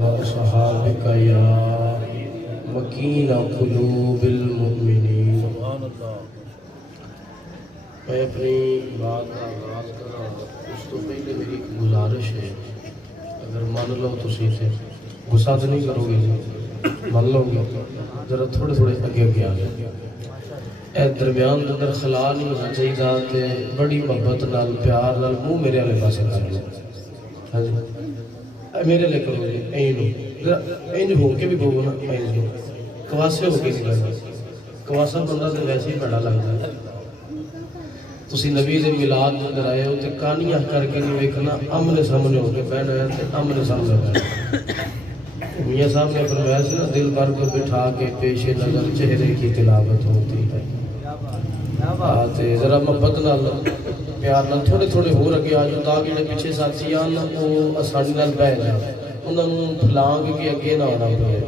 وأصحابك يا مكين قلوب المؤمنين. میں اپنی بات کا آغاز کرا اس تو پہلے میری ایک گزارش ہے، اگر مان لو تو سے غصہ تو نہیں کرو گے، مان لو گے ذرا تھوڑے تھوڑے اگے اگے آ جائے. اے درمیان اندر خلا نہیں ہونا چاہیے تے بڑی محبت نال پیار نال منہ میرے والے پاسے کر لو. ہاں جی میرے لے کرو جی اینج ہو کے بھی بولو نا، اینج ہو کواسے ہو کے نہیں لگتا. کواسا بندہ تو ویسے ہی بڑا لگتا ہے. تسی نبی دے میلاد اندر آئے ہو تے کانیاں کر کے نہیں ویکھنا، آمنے سامنے ہو کے بہنا ہے تے آمنے سامنے بہنا. میاں صاحب نے فرمایا سی نا، دل بھر کو بٹھا کے پیش نظر چہرے کی تلاوت ہوتی ہے. ذرا محبت نال پیار نال تھوڑے تھوڑے ہو اگے آ جاؤ تاکہ جڑے پیچھے ساتھی آن وہ آسانی نال بہ جائے، انہوں نے پھلانگ کے اگے نہ آنا پڑے.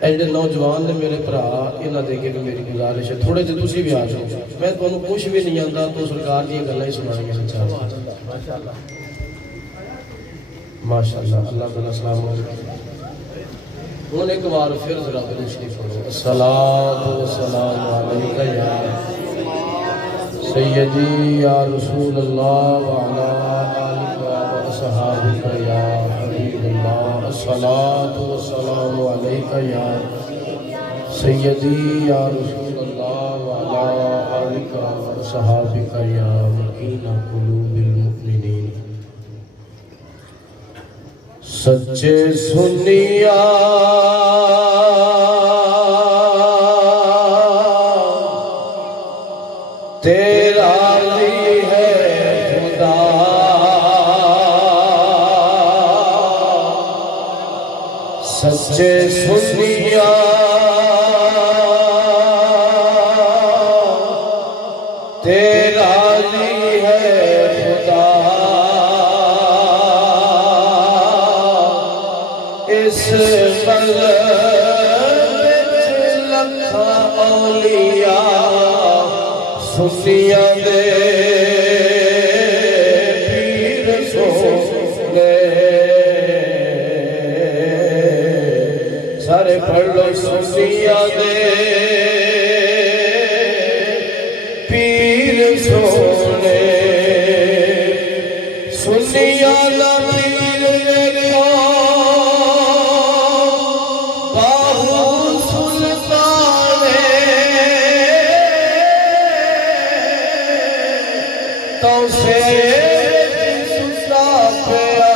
اے جڑے نوجوان نے میرے بھرا، انہاں دے کے میری گزارش ہے تھوڑے جے تسی بھی آ جاؤ. میں تمہیں کچھ بھی نہیں آتا تو سرکار دی گلاں ہی سنانیاں ان شاء اللہ. ماشاءاللہ اللہ تعالیٰ سلام علیکم. ہوں ایک بار پھر ذرا شریف پڑھو. الصلاۃ والسلام علیک یا سیدی یا رسول اللہ وعلی آلک واصحابک یا حبیب اللہ. الصلاۃ والسلام علیک یا سیدی یا رسول اللہ وعلی آلک واصحابک یا مکین قلوب المؤمنین. سچے سنیا تیرا لی ہے خدا، سچے سنیا تیرا لی ہے خدا. اس بلد لکھا اولیاء سنیاں دے پیر سونے. سارے پڑھ لو سنیاں دے پیر سونے. سنیاں دا پیر دیکھو تو سے سسا پیا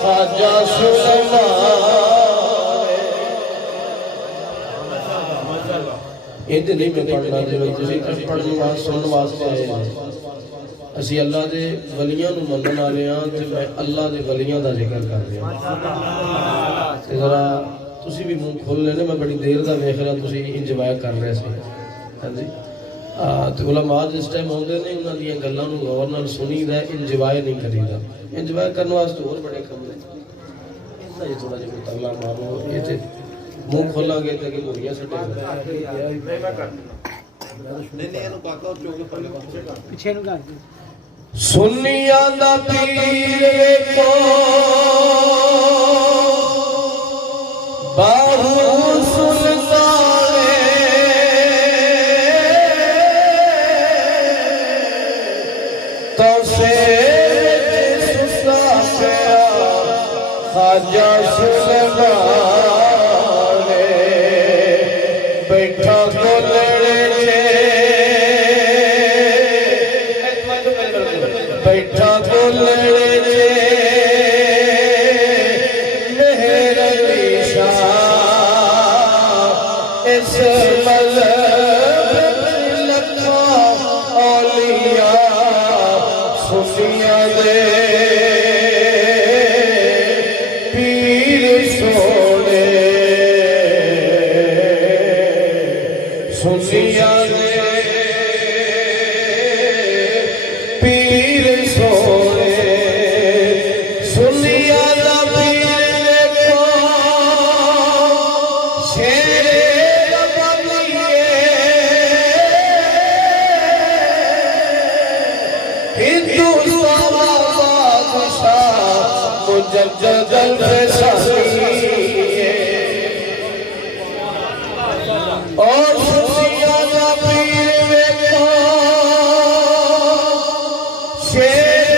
خواجہ سلیمان. یہ تو نہیں میں پڑھنا جی تسی پڑھنے واسطے سننے واسطے آئے ہیں. اسی اللہ دے ولیاں نو منن والے ہاں تے میں اللہ دے ولیاں دا ذکر کر رہا ہوں. ذرا تسی بھی منہ کھول لینے، میں بڑی دیر دا ویکھ رہا تسی انجوائے کر رہے سی. ہاں جی تو علماء جس ٹائم ہوندے نے انہاں دیاں گلاں نو غور نال سنی دا، انجوائے نہیں کریدا. انجوائے کرنے واسطے اور بڑے کم نے. یہ تھوڑا جہا تگلا مارو، یہ تے منہ کھولاں گے تے کہ موریاں سٹے سنیاں دا پیر ویکھو باہو سلطان تو سے سسا پیا خواجہ سلیمان. بیٹھا گولڑے بیٹھا گولڑے مہر علی شاہ. اس ملک لکھا اولیاء سنیاں دے پیر سونے. سنیاں دے پیر سونے. سنیاں دا پیر دیکھو شیر رب اور خوشیاں دا پیر ویکھا شیر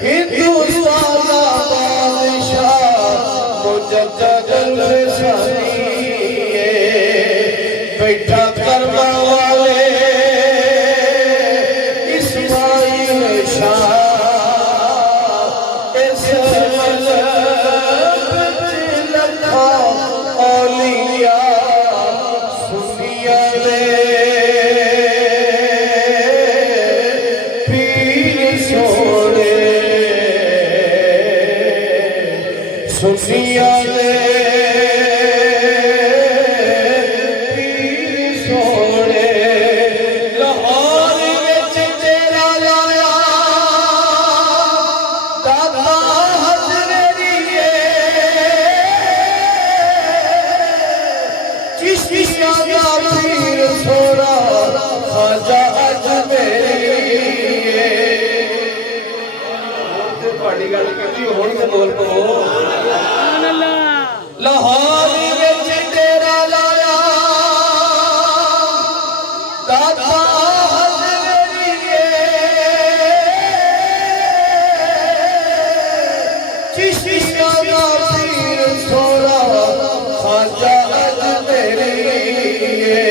ہندوستان دا بادشاہ مجدد الفسانی بیٹھا کرما والے اسماعیل شاہ اس ملک لکھا اولیاء سنیا لے پیر سونے سنیا لے لاہور وچ ڈیرا لایا دادا حضریے چشتیاں دا پیر سونا خواجہ اجمیریے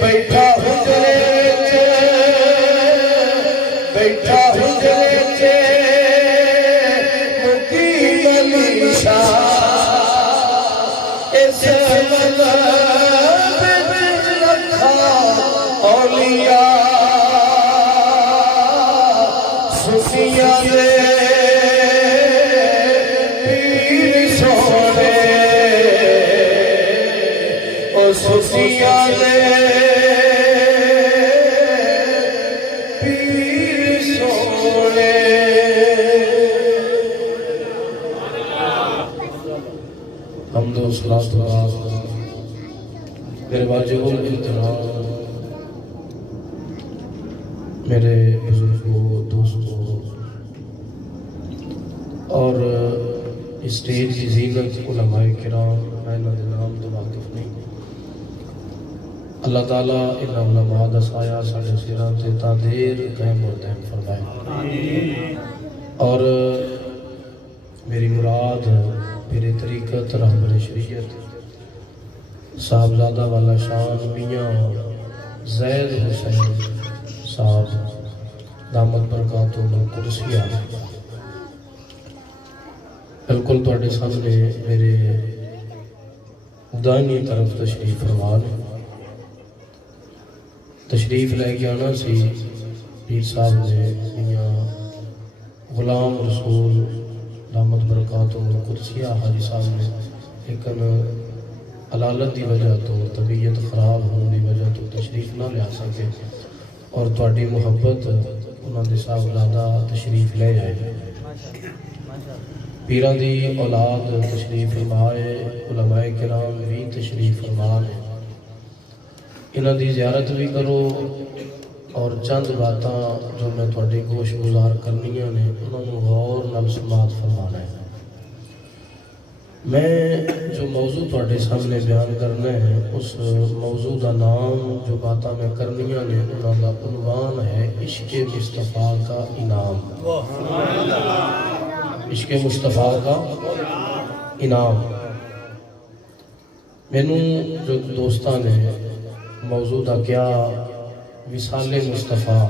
بیٹھا حجرے بیٹھا حجرے اس ملک رکھا اولیاء سنیا لے پیر سونے او سنیا لے پیر سونے حمد و صلاۃ میرے واجب الاحترام میرے بزرگوں دوستوں اور اسٹیج کی زینت علماء کرام میں انہاں دے نام تو واقف نہیں اللہ تعالیٰ ان علماء دا سایہ ساڈے سراں تے تا دیر قائم و دائم فرمائے اور میری مراد پیر طریقت رہبر شریعت صاحبزادہ والا شان میاں زید حسین صاحب دامت برکاتہم القدسیہ بالکل تواڈے سامنے میرے دائنی طرف تشریف فرما نے تشریف لے کے آنا سی پیر صاحب نے میاں غلام رسول دامت برکاتہم القدسیہ حاجی صاحب نے لیکن علالت دی وجہ تو طبیعت خراب ہونے دی وجہ تو تشریف نہ لیا سکے اور تواڈی محبت انہاں دے صاحبزادہ تشریف لے آئے پیراں دی اولاد تشریف فرمائے علماء کرام بھی تشریف فرما لے انہاں دی زیارت بھی کرو اور چند باتاں جو میں تواڈی گوش گزار کرنیاں نے انہاں نوں غور نال سماعت فرمانا ہے میں جو موضوع تواڈے سامنے بیان کرنا ہے اس موضوع دا نام جو باتاں میں کرنیاں نے انہاں دا عنوان ہے عشق مصطفیٰ کا انعام عشق مصطفیٰ کا انعام مینوں جو دوستاں نے موضوع دا کیا وصال مصطفیٰ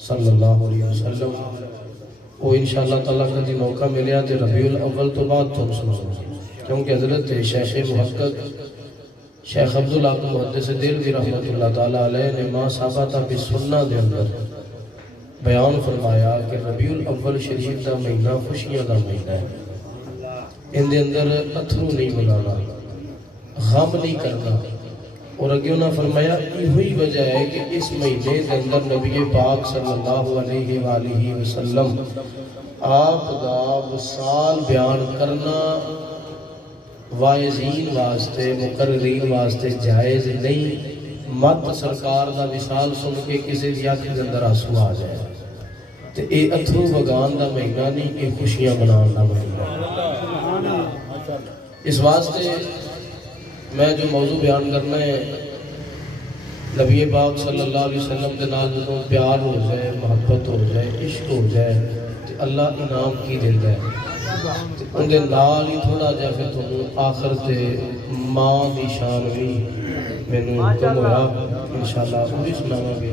صلی اللہ علیہ وسلم وہ انشاءاللہ تعالیٰ کا دی موقع ملیا تے ربیع الاول تو بعد تو سنوں کیونکہ حضرت شیخ محقق شیخ عبداللہ محدث دہلوی رحمۃ اللہ تعالیٰ علیہ نے ما ثابت بالسنہ دے اندر بیان فرمایا کہ ربیع الاول شریف دا مہینہ خوشیاں دا مہینہ ہے ان دے اندر اتھرو نہیں بلانا غم نہیں کرنا اور اگے انہاں فرمایا یہی وجہ ہے کہ اس مہینے کے اندر نبی پاک صلی اللہ علیہ وآلہ وسلم آپ دا وصال بیان کرنا واعظین واسطے مقررین واسطے جائز نہیں مت سرکار دا وصال سن کے کسی دی اکھ دے اندر آنسو آ جائے تے اے اتھرو وگان دا مہینہ نہیں، اے خوشیاں منان دا مہینہ۔ اس واسطے میں جو موضوع بیان کرنا ہے، نبی پاک صلی اللہ علیہ وسلم کے نال جدوں پیار ہو جائے، محبت ہو جائے، عشق ہو جائے تے اللہ انعام کی دیندا ہے۔ ان دے نال ہی تھوڑا جا پھر تھانوں آخر تے ماں دی شان بھی مینوں حکم ہویا انشاءاللہ وہ بھی سناواں گے،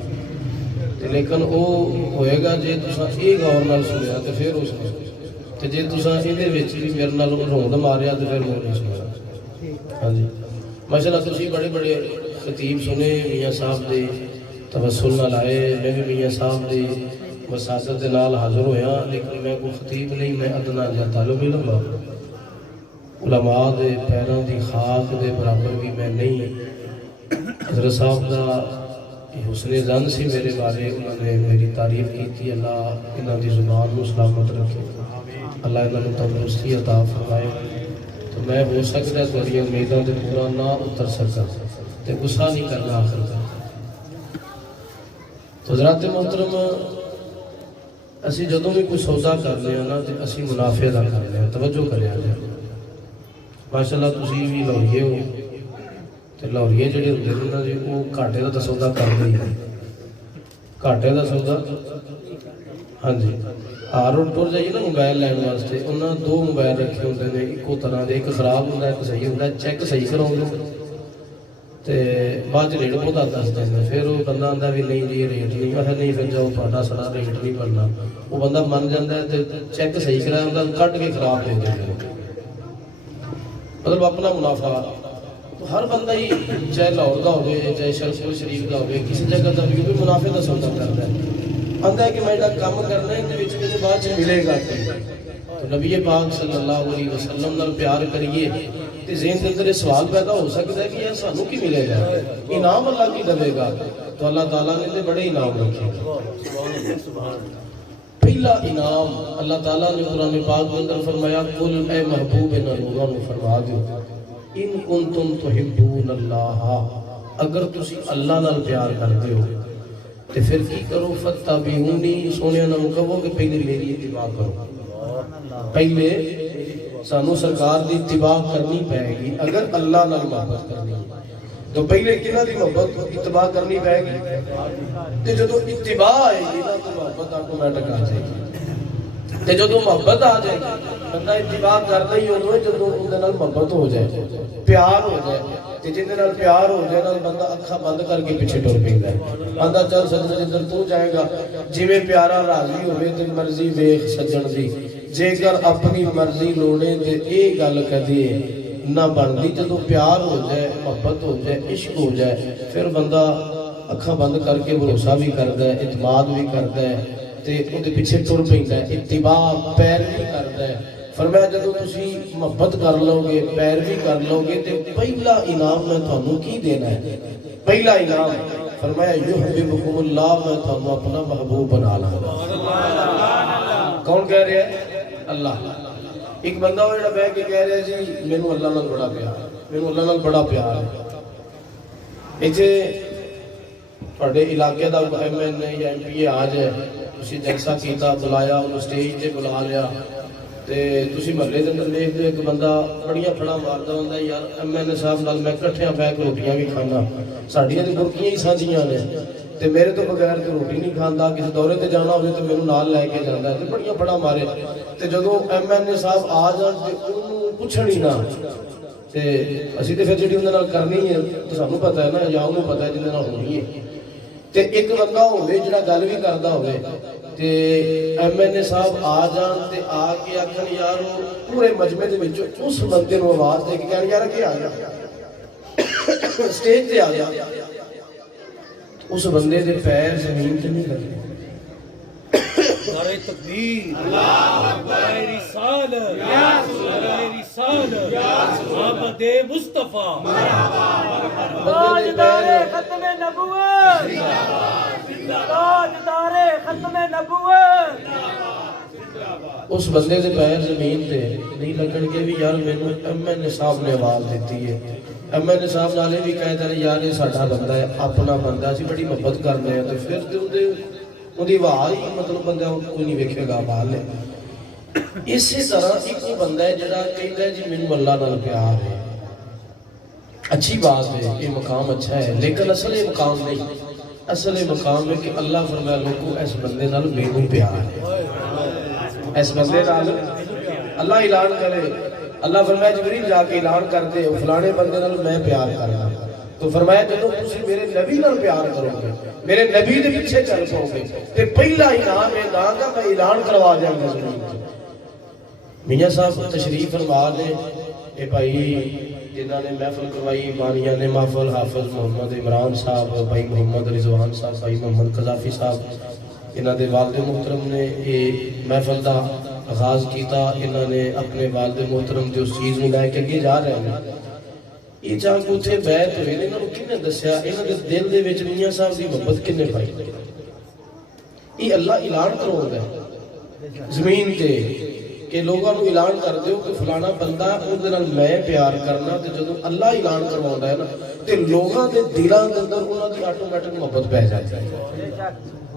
لیکن وہ ہوئے گا جے تساں اے غور نال سنیا تے پھر اس تے جے تساں ایدے وچ بھی میرے نال روند ماریا تے پھر میں نہیں سنیا۔ ہاں جی، ماشاءاللہ تسی بڑے بڑے خطیب سنے میاں صاحب دے توسل نال آئے، میں بھی میاں صاحب دے وساطت دے نال حاضر ہویا، لیکن میں کوئی خطیب نہیں، میں ادنا جا طالب علم ہاں، علماء دے پیراں دی خاک دے برابر بھی میں نہیں۔ حضرت صاحب دا حسن ظن سی میرے بارے، انہوں نے میری تعریف کی تھی، اللہ انہاں دی زبان کو سلامت رکھے، اللہ انہاں کو تندرستی عطا فرمائے۔ تو میں ہو سکتا ہے تھوڑی امیداں تے پورا نہ اتر سکا تے غصہ نہیں کرنا آخر تک۔ تو حضرات محترم، اسی جدوں بھی کوئی سودا کرنے ہیں نا تے اسی منافع دا کرنے ہیں، توجہ کریا جائے۔ ماشاءاللہ تسی بھی لوریے ہو تے لوریے جڑے ہوندے نے نا جی وہ گھاٹے دا سودا کردے ہی نہیں، گھاٹے دا سودا۔ ہاں جی، روڈ پر جائیے نا موبائل لین واسطے، انہاں دو موبائل رکھے ہوندے نے اکو طرح دے، ایک خراب ہوندا ہے ایک صحیح ہوندا ہے، چیک صحیح کراؤ گے تے بعد ریٹ بہت دس دینا، پھر وہ بندہ آندا بھی نہیں جی ریٹ نہیں، میں نہیں پھر جاؤ تھوڑا سارا ریٹ نہیں بننا، وہ بندہ من جاتا ہے تے چیک صحیح کرایا ہوندا کٹ کے خراب دے دیں، مطلب اپنا منافع۔ تو ہر بندہ ہی چاہے لاہور کا ہوئے چاہے شرف شریف کا ہوئے کسی جگہ کا بھی منافع کا سودا کرتا ہے، آندا ہے کہ میں کام کرنا ہے مجھے بعد ملے گا۔ تو نبی پاک صلی اللہ علیہ وسلم نال پیار کریے تے ذہن کے اندر سوال پیدا ہو سکتا ہے کہ یہ سانوں کی ملے گا، انعام اللہ کی دے گا۔ تو اللہ تعالیٰ نے تے بڑے انعام رکھے۔ پہلا انعام اللہ تعالیٰ نے قرآن پاک کے اندر فرمایا، قل اے محبوب لوگوں نے فرما دو، ان کنتم تحبون اللہ، اگر تسی اللہ نال پیار کرتے ہو تو پھر کی کرو، فتبعونی، سونے نام کہو کہ پہلے میری اتباع کرو، پہلے سانو سرکار دی اتباع کرنی پائے گی۔ اگر اللہ نال محبت کرنی تو پہلے کنہ دی محبت اتباع کرنی پائے گی، تے جدو اتباع آئے گی نا تو محبت آٹومیٹک آ جائے گی، تے جدو محبت آ جائے گی بندہ اتباع کرنا ہی ہوتا ہے جدو اندر نال محبت ہو جائے، پیار ہو جائے، تے جن نال پیار ہو جائے نال بندہ اکھاں بند کر کے پیچھے ٹر پیندا ہے، بندہ چل سجنا جدھر تو جائے گا، جویں پیارا راضی ہوئے تے مرضی ویکھ سجن دی، جے کر اپنی مرضی لوڑے تے اے گل کدی نہ بندی، جدو پیار ہو جائے، محبت ہو جائے، عشق ہو جائے، پھر بندہ اکھاں بند کر کے بھروسہ بھی کردا ہے، اعتماد بھی کردا ہے تے اودے پیچھے ٹر پیندا ہے، اتباع پیروی کردا ہے۔ فرمایا جدو تسی محبت کر لو گے، پیروی کر لو گے تے پہلا انعام میں تھانوں کی دینا ہے، پہلا انعام فرمایا یحببکم اللہ، میں تھانوں اپنا محبوب بنا لاں گا۔ کون کہہ رہا ہے؟ اللہ۔ ایک بندہ وہ جڑا بیٹھ کے کہہ رہا ہے جی مینوں اللہ نال بڑا پیار ہے، مینوں اللہ نال بڑا پیار ہے، ایتھے تواڈے علاقے دا ایم این اے یا ایم پی اے آ جائے، تسی جلسہ کیتا، بلایا انہوں سٹیج تے بلا لیا، تے تسی محلے دے اندر دیکھ دے ایک بندہ بڑیاں پھڑا ماردا ہوندا ہے، یار ایم این اے صاحب نال میں کٹھیاں بیٹھ کے روٹیاں بھی کھانا، ساڈیاں تے برکیاں ہی سانجیاں نے، تے میرے تو بغیر تے روٹی نہیں کھاندا، کسی دورے تے جانا ہوئے تے مینوں نال لے کے جاندا ہے، تے بڑیاں پھڑا مارے، تے جدوں ایم این اے صاحب آ جان تے انہوں پوچھن ہی نہ، تے اسی تے پھر جڑی اندر نال کرنی ہے تے سانوں پتہ ہے نا، یا انہوں پتہ ہے جنہاں نال ہونی ہے، تے ایک بندہ ہوئے جڑا گل بھی کردا ہوئے تے ایم این اے صاحب آ جان تے آ کے آکھن یار پورے مجمع دے وچ اس بندے نوں آواز دے کے کہن یار کہ آ جا سٹیج تے آ جا، اس بندے دے پیر زمین تے نہیں لگے، نعرہ تکبیر، اللہ اکبر، رسالت، رسالت، محمد مصطفیٰ، تاجدار ختم نبوت، تاجدار ختم نبوت۔ اس بندے دے پیر زمین تے نہیں لگن کے بھی یار مینوں ایم این اے صاحب نے آواز دیتی ہے، MLA صاحب نالے بھی کہتے ہیں یار یہ ساڈا بندہ ہے اپنا بندہ اسی بڑی محبت کرتے ہیں تو پھر اندی آواز ہی مطلب بندہ کوئی نہیں ویکھے گا بال ہے اسی طرح ایک بندہ ہے جڑا کہتا ہے جی مینوں اللہ نال پیار ہے اچھی بات ہے یہ مقام اچھا ہے لیکن اصل یہ مقام نہیں اصل یہ مقام ہے کہ اللہ فرمایا لوگوں اس بندے نال مینوں پیار ہے اس بندے نال اللہ اعلان کرے اللہ فرمایا جبریل جا کے اعلان کر دے فلانے بندے نال میں پیار کرنا تو فرمایا جب تسی میرے نبی نال پیار کرو گے میرے نبی دے پیچھے چل پاؤ گے تے پہلا انعام ہے داں گا میں اعلان کروا دیا گا میاں صاحب تشریف فرما لے اے بھائی جنہاں نے محفل کروائی بانیاں نے محفل حافظ محمد عمران صاحب بھائی محمد رضوان صاحب بھائی محمد قذافی صاحب انہاں دے والد محترم نے یہ محفل دا آغاز کیتا انہاں نے اپنے والد محترم جو اس چیز میں لائے کہ اگے جا رہے ہیں یہ جا کے اتنے بیعت ہوئے انہاں نے کنے دسیا انہاں دے دل دے وچ میاں صاحب دی محبت کنے پائی یہ اللہ اعلان کرو گا زمین تے کہ لوگوں کو اعلان کر دیو کہ فلانا بندہ اندے نال میں پیار کرنا تے جدوں اللہ اعلان کرواوندا ہے نا تے لوگاں دے دلاں دے اندر انہاں دی آٹومیٹک محبت پہ جاتی ہے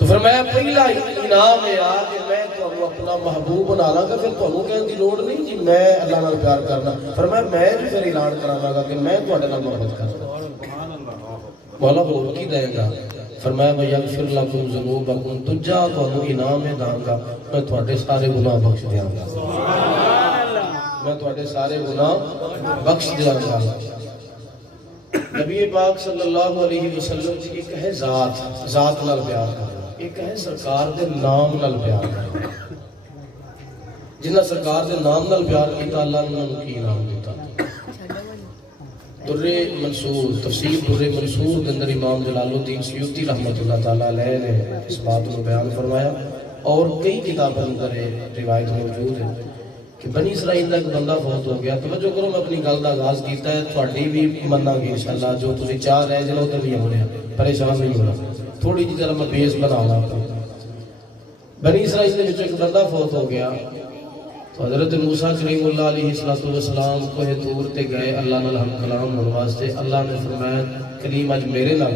تو فرمایا پہلا انعام ہے کہ میں تمہیں اپنا محبوب بنا لاں گا پھر تمہیں کہنے کی لوڑ نہیں جی میں اللہ نال پیار کرنا فرمایا میں بھی پھر اعلان کراں گا کہ میں تواڈے نال محبت کرنا مولا ہور کی دے گا فرمایا وَيَغْفِرْ لَكُمْ ذُنُوبَكُمْ تُجَّا تُمہیں انعام داں گا میں تواڈے سارے گناہ بخش دیاں گا میں تواڈے سارے گناہ بخش دیاں گا نبی پاک صلی اللہ علیہ وسلم کی ایک ہے ذات نال پیار کرنا ایک ہے سرکار دے نام نال پیار کرنا جنہاں سرکار دے نام نال پیار کیتا اللہ نے انہوں کی انعام دیتا در منصور تفسیر در منصور کے اندر امام جلال الدین سیوطی رحمۃ اللہ تعالیٰ علیہ نے اس بات کو بیان فرمایا اور کئی کتابوں اندر روایت موجود ہے کہ بنی اسرائیل کا ایک بندہ فوت ہو گیا توجہ کرو میں اپنی گل کا آغاز کیتا ہے تھوڑی بھی مننا گی انشاءاللہ جو تسی چاہ رہے جنہوں ادھر بھی ہونے پریشان نہیں ہونا تھوڑی جی ذرا میں بیس بنانا بنی اسرائیل کے ایک بندہ فوت ہو گیا تو حضرت موسیٰ کریم اللہ علیہ السلام کوہ طور تے گئے اللہ نال ہم کلام ہونے واسطے اللہ نے فرمایا کلیم آج میرے نال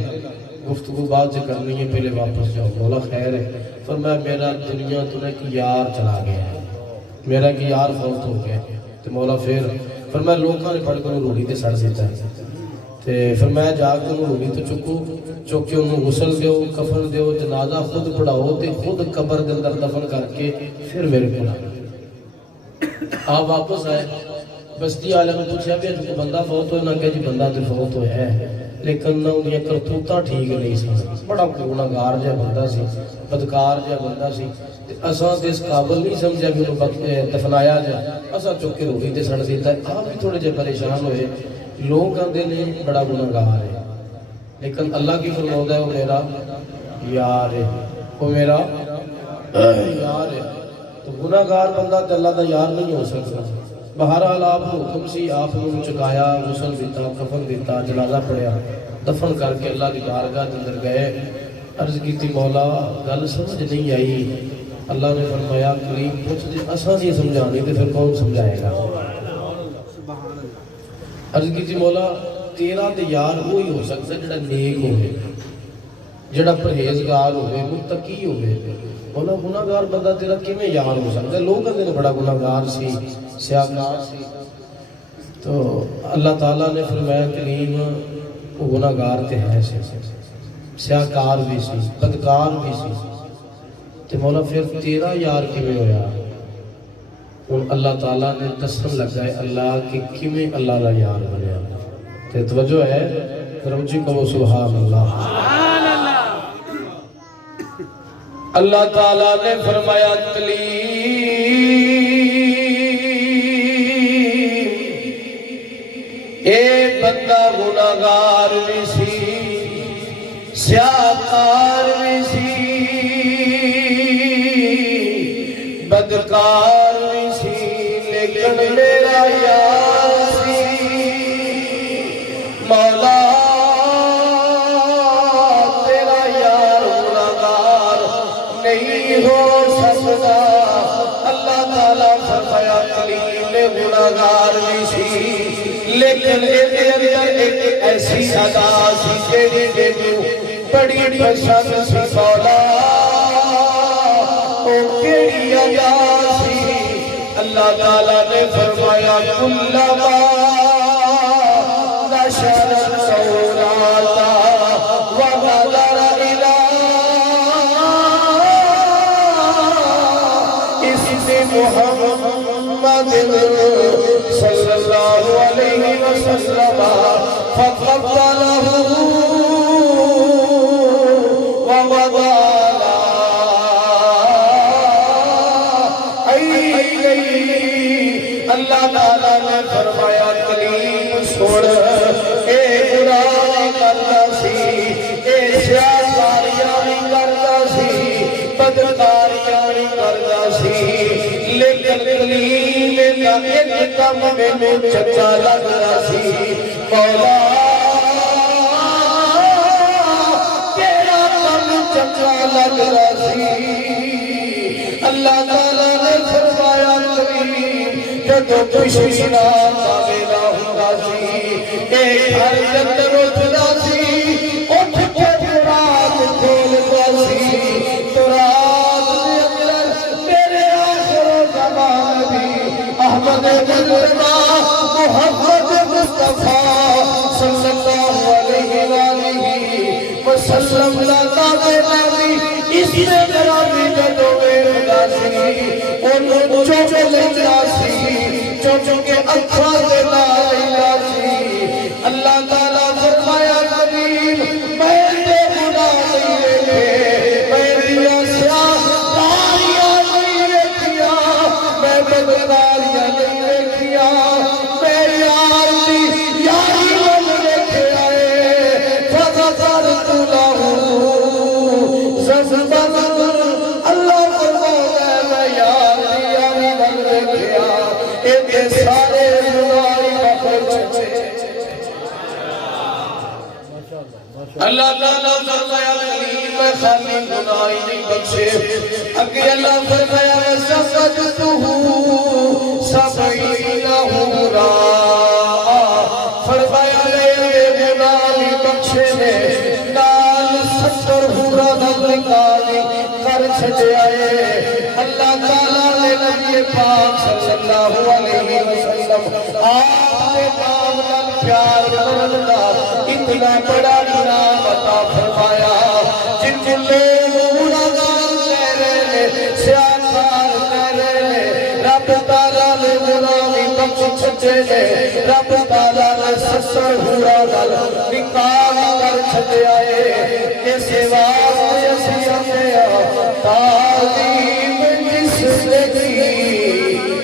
گفتگو بات سے کرنی ہے پہلے واپس جاؤ مولا خیر ہے فرمایا میرا دنیا تو نے ایک یار چلا گیا ہے میرا ایک یار فوت ہو گیا تو مولا پھر فرمایا لوگوں نے پڑھ کر روڑی تے سڑ دیتا ہے تے فرمایا جا کے روڑی تو چکو چک کے انہوں غسل دیو کفن دیو جنازہ خود پڑھاؤ تے خود قبر دے اندر دفن کر کے پھر میرے کو آپ واپس آئے بستی عالم نے پوچھا بھی جو بندہ فوت ہوئے نہ کہ جی بندہ تو فوت ہوئے ہے لیکن نہ انہیں کرتوتا ٹھیک نہیں سی بڑا گناہگار جا بندہ سی بدکار جا بندہ سی اساں تے اس قابل نہیں سمجھا کہ انہوں دفنایا جا اساں چک کے روڑی تے سڑ دیتا ہے آپ بھی تھوڑے جے پریشان ہوئے لوگ کہندے نے بڑا گناہگار ہے لیکن اللہ کی فرماؤں ہے وہ میرا یار ہے وہ میرا یار ہے تو گناہگار بندہ تے اللہ دا یار نہیں ہو سکتا بہرحال آپ حکم سی آپ نے چکایا غسل دیتا کفن دیتا جنازہ پڑھیا دفن کر کے اللہ کی بارگاہ کے اندر گئے عرض کی تھی مولا گل سمجھ نہیں آئی اللہ نے فرمایا کریم پوچھ دے اساں نہیں سمجھانی تے پھر کون سمجھائے گا عرض کی تھی مولا تیرا تے یار وہی ہو سکتا جڑا نیک ہوئے جڑا پرہیزگار ہوئے متقی ہوئے مولا گناہگار بندہ تیرا کیویں یار ہو سکتا ہے لوگ کہتے ہیں بڑا گناہگار سی سیاہکار سی تو اللہ تعالیٰ نے فرمایا کریم وہ گناہگار تے ہے سیاہکار بھی سی بدکار بھی سی تے مولا پھر تیرا یار کیویں ہویا اور اللہ تعالیٰ نے دسن لگا ہے اللہ کہ کیویں اللہ دا یار بنیا تے توجہ ہے رمجی کو سبحان اللہ اللہ تعالیٰ نے فرمایا کلیم اے بندہ گناہگار بھی سی سیاہکار بھی سی بدکار بھی سی لیکن میرا یار سی مولا نہیں ہو سکتا اللہ تعالیٰ فرمایا کلیم گناہگار بھی سی لیکن ایک ایسی ادا سی جیڑی تینوں بڑی پسند سی مولا او کیڑی ادا سی اللہ تعالیٰ نے فرمایا کلما نشر سوراتا ونظر الى اسم محمد صلی اللہ علیہ وسلم فقبلہ ووضع اللہ تعالیٰ نے فرمایا کلیم سوڑ اے برائی کرتا سی اے سیاستاریاں نہیں کرتا سی بدکاریاں نہیں کرتا سی لیکن کلیم کا ایک کم میں چچا لگ رہا سی مولا تیرا کم چچا لگ رہا سی اللہ تعالیٰ نے فرمایا کلیم جدو خوشی رات آویلا ہوگا سی ایک ہر جندر اٹھنا سی اٹھ کے رات کھولتا سی تو رات میں اندر میرے آخر و زمان بھی احمد مجتبہ محمد مصطفیٰ صلی اللہ علیہ وآلہ وسلم لاتا دینا بھی اس میں گرامی جدو بیردا سی انہوں چوچے لینا سی چوچوں کے اکھا دینا لینا سی اللہ تعالیٰ فرمایا کریم میں نے گناہ نہیں رکھے میں دیا سیاہ داریاں نہیں رکھیا میں بدکاریاں نہیں رکھیا میں یار دی یاری من رکھے آئے فضرت لہو ززبن اللہ فرمایا میں یار دی یاری من رکھیا اے سارے گناہی بخش اللہ تعالیٰ فرمایا کلیم میں خالی گناہی نہیں بخشے اگر اللہ فرمایا میں سفدتہو سبعین حورا فرمایا میرے گناہی بخشے میں نال 70 حورا دل نکالی کر چھتے آئے اللہ تعالیٰ نے نبی پاک صلی اللہ علیہ وسلم آپ کے کام کا پیار کرنا اتنا بڑا انعام عطا فرمایا جن جن لوگ گناہگار تیرے سیاکار تیرے رب تعالیٰ نے گناہی بخش چھتے نے رب تعالیٰ نے 70 حورا دل نکالی کر چھتے آئے کیسے واسطے اسی ہمیں تعلیم جس نے کی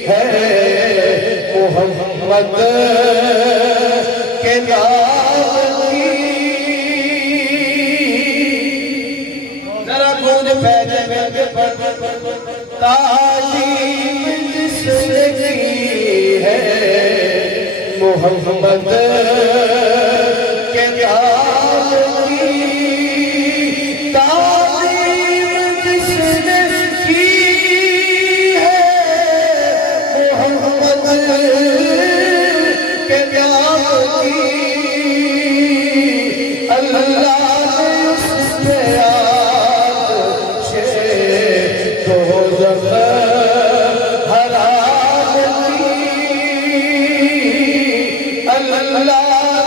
ہے محمد کے نام کی ذرا گونج پہنے میں تعلیم جس نے کی ہے محمد کے نام کی تعلیم جس نے کی ہے محمد کے نام کی اللہ نے اس پہ آتش دوزخ حرام کی اللہ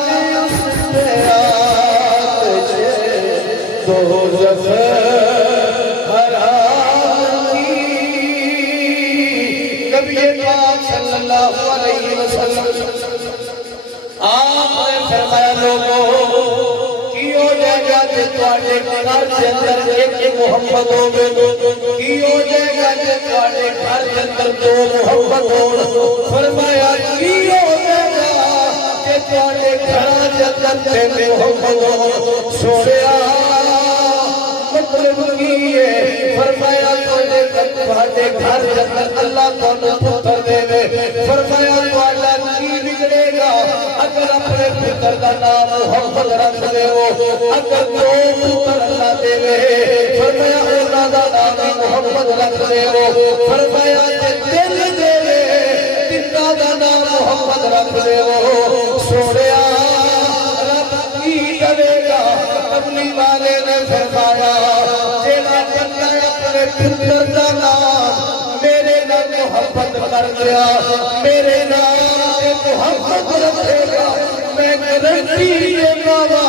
نے اس پہ آتش دوزخ حرام کی نبی پاک صلی اللہ علیہ وسلم آپ نے فرمایا لوگوں کیوں جائے گا کہ تواڈے گھر کے اندر ایک محمد ہوگے کیوں جائے گا کہ تواڈے گھر کے اندر 2 محمد ہو فرمایا کیوں جائے گا کہ تواڈے گھر کے اندر 3 محمد ہو سوڑیا مطلب کی ہے فرمایا تواڈے گھر کے اندر اللہ تانوں پتر دے دے فرمایا تواڈا کی بگڑے گا اگر اپنے پتر کا نام محمد رکھ دے ہو اگر 2 پتر اللہ دے دے فرمایا انہاں دا نام محمد رکھ دے ہو فرمایا تے دل دے دے تیناں دا نام محمد رکھ دے ہو کملی والے نے فرمایا جیڑا بندہ اپنے پتر دا نام میرے نال محبت کر گیا میرے نال محبت رکھے گا میں گارنٹی دینا وا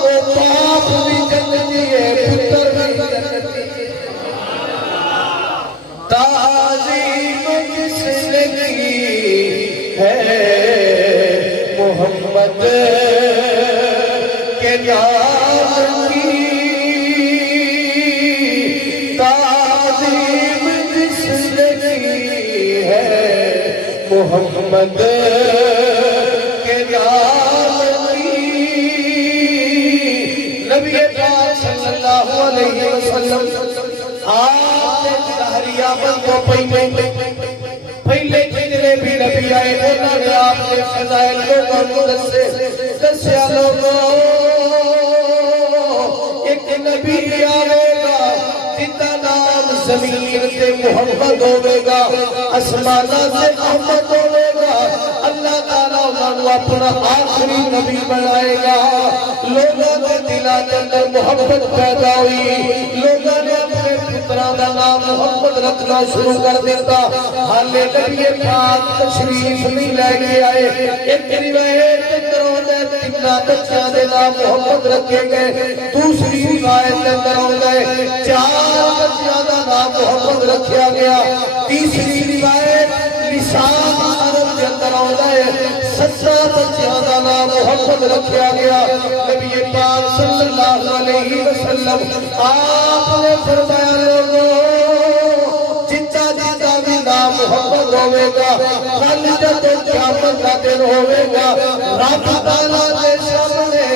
او باپ بھی جنتی ہے پتر بھی جنتی ہے تعظیم جس نے کی ہے محمد کے نام کی تعظیم جس نے کی ہے محمد کے نام کی نبی پاک صلی اللہ علیہ وسلم آپ نے شہریہ بندوں پہلے جتنے بھی نبی آئے انہوں نے آپ کے فضائل لوگوں کو دسیا لوگوں ایک نبی آئے گا جتا نام زمین سے محمد ہوئے گا اسمانہ سے احمد ہوئے گا اللہ تعالیٰ انہوں اپنا آخری نبی بنائے گا لوگوں کے دلوں کے اندر محبت پیدا ہوئی لوگوں نے اپنے پتروں کا نام محمد رکھنا شروع کر دیتا حالے نبی پاک تشریف نہیں لے کے آئے ایک روایت اندر ہوتا ہے تنا بچوں کے نام محمد رکھے گئے دوسری روایت اندر ہوتا ہے 4 بچوں کا نام محمد رکھا گیا تیسری روایت لسان عرب کے اندر ہوتا ہے 17 بچوں کا نام محمد رکھا گیا نبی پاک صلی اللہ علیہ وسلم آپ نے فرمایا لوگوں جتا جتا بھی نام محمد ہوئے گا کل جب قیامت کا دن ہوئے گا رب تعالیٰ کے سامنے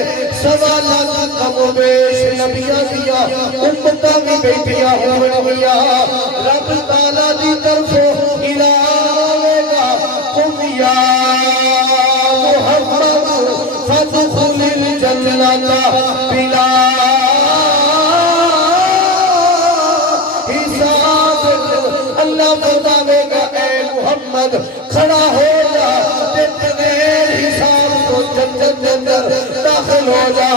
سوالات کم و بیش نبیاں دیا امتاں بھی بیٹھیاں ہوئے گیا رب تعالیٰ دی طرف اعلان ہوئے گا قم یا محمد فادخل الجنة بلا حساب اللہ فرمائے گا اے محمد کھڑا ہو جا بغیر حساب تو جنت کے اندر داخل ہو جا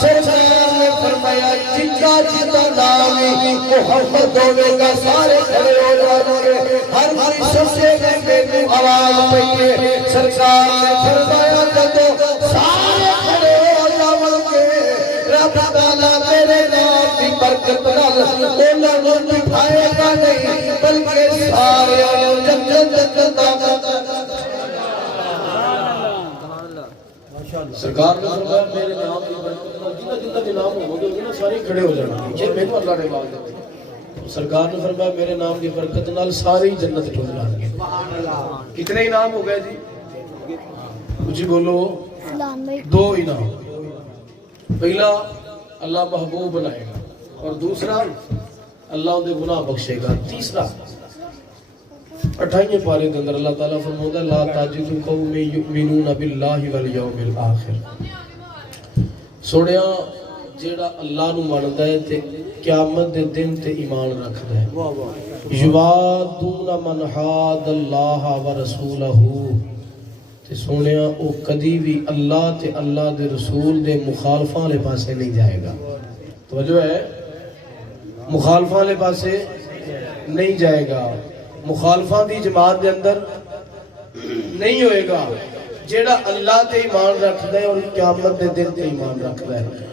سرکار نے فرمایا جتا جتا نامی محمد ہوئے گا سارے کھڑے ہو جاؤ گے ہر سچے میں میرے آواز پہیے سرکار نے فرمایا جدو سارے کھڑے ہو جاؤ گے رب تعالیٰ میرے نام کی برکت نال انہوں نے بٹھائے گا نہیں بلکہ سارے جنت سرکار نے فرمایا میرے نام کی برکت نال جتنا جتنا بھی نام ہوگا نا سارے کھڑے ہو جانا یہ میں نے اللہ نے بات دی سرکار نے فرمایا میرے نام کی برکت نال سارے جنت ٹھل جائیں گے کتنے انعام ہو گئے جی کچھ بولو 2 انعام پہلا اللہ محبوب بنائے گا اور دوسرا اللہ ان گناہ بخشے گا تیسرا 28 پارے کے اندر اللہ تعالیٰ فرماتا ہے لا تاجد قوم یؤمنون باللہ والیوم الآخر سوڑیا جیڑا اللہ نو ماندا ہے تے قیامت دے دن تے ایمان رکھدا ہے یوادون من حاد اللہ ورسولہ تے سونیا او کدی بھی اللہ تے اللہ دے رسول دے مخالفاں لے پاسے نہیں جائے گا توجہ ہے مخالفاں لے پاسے نہیں جائے گا مخالفاں دی جماعت دے اندر نہیں ہوئے گا جیڑا اللہ تے ایمان رکھدا ہے اور قیامت دے دن تے ایمان رکھدا ہے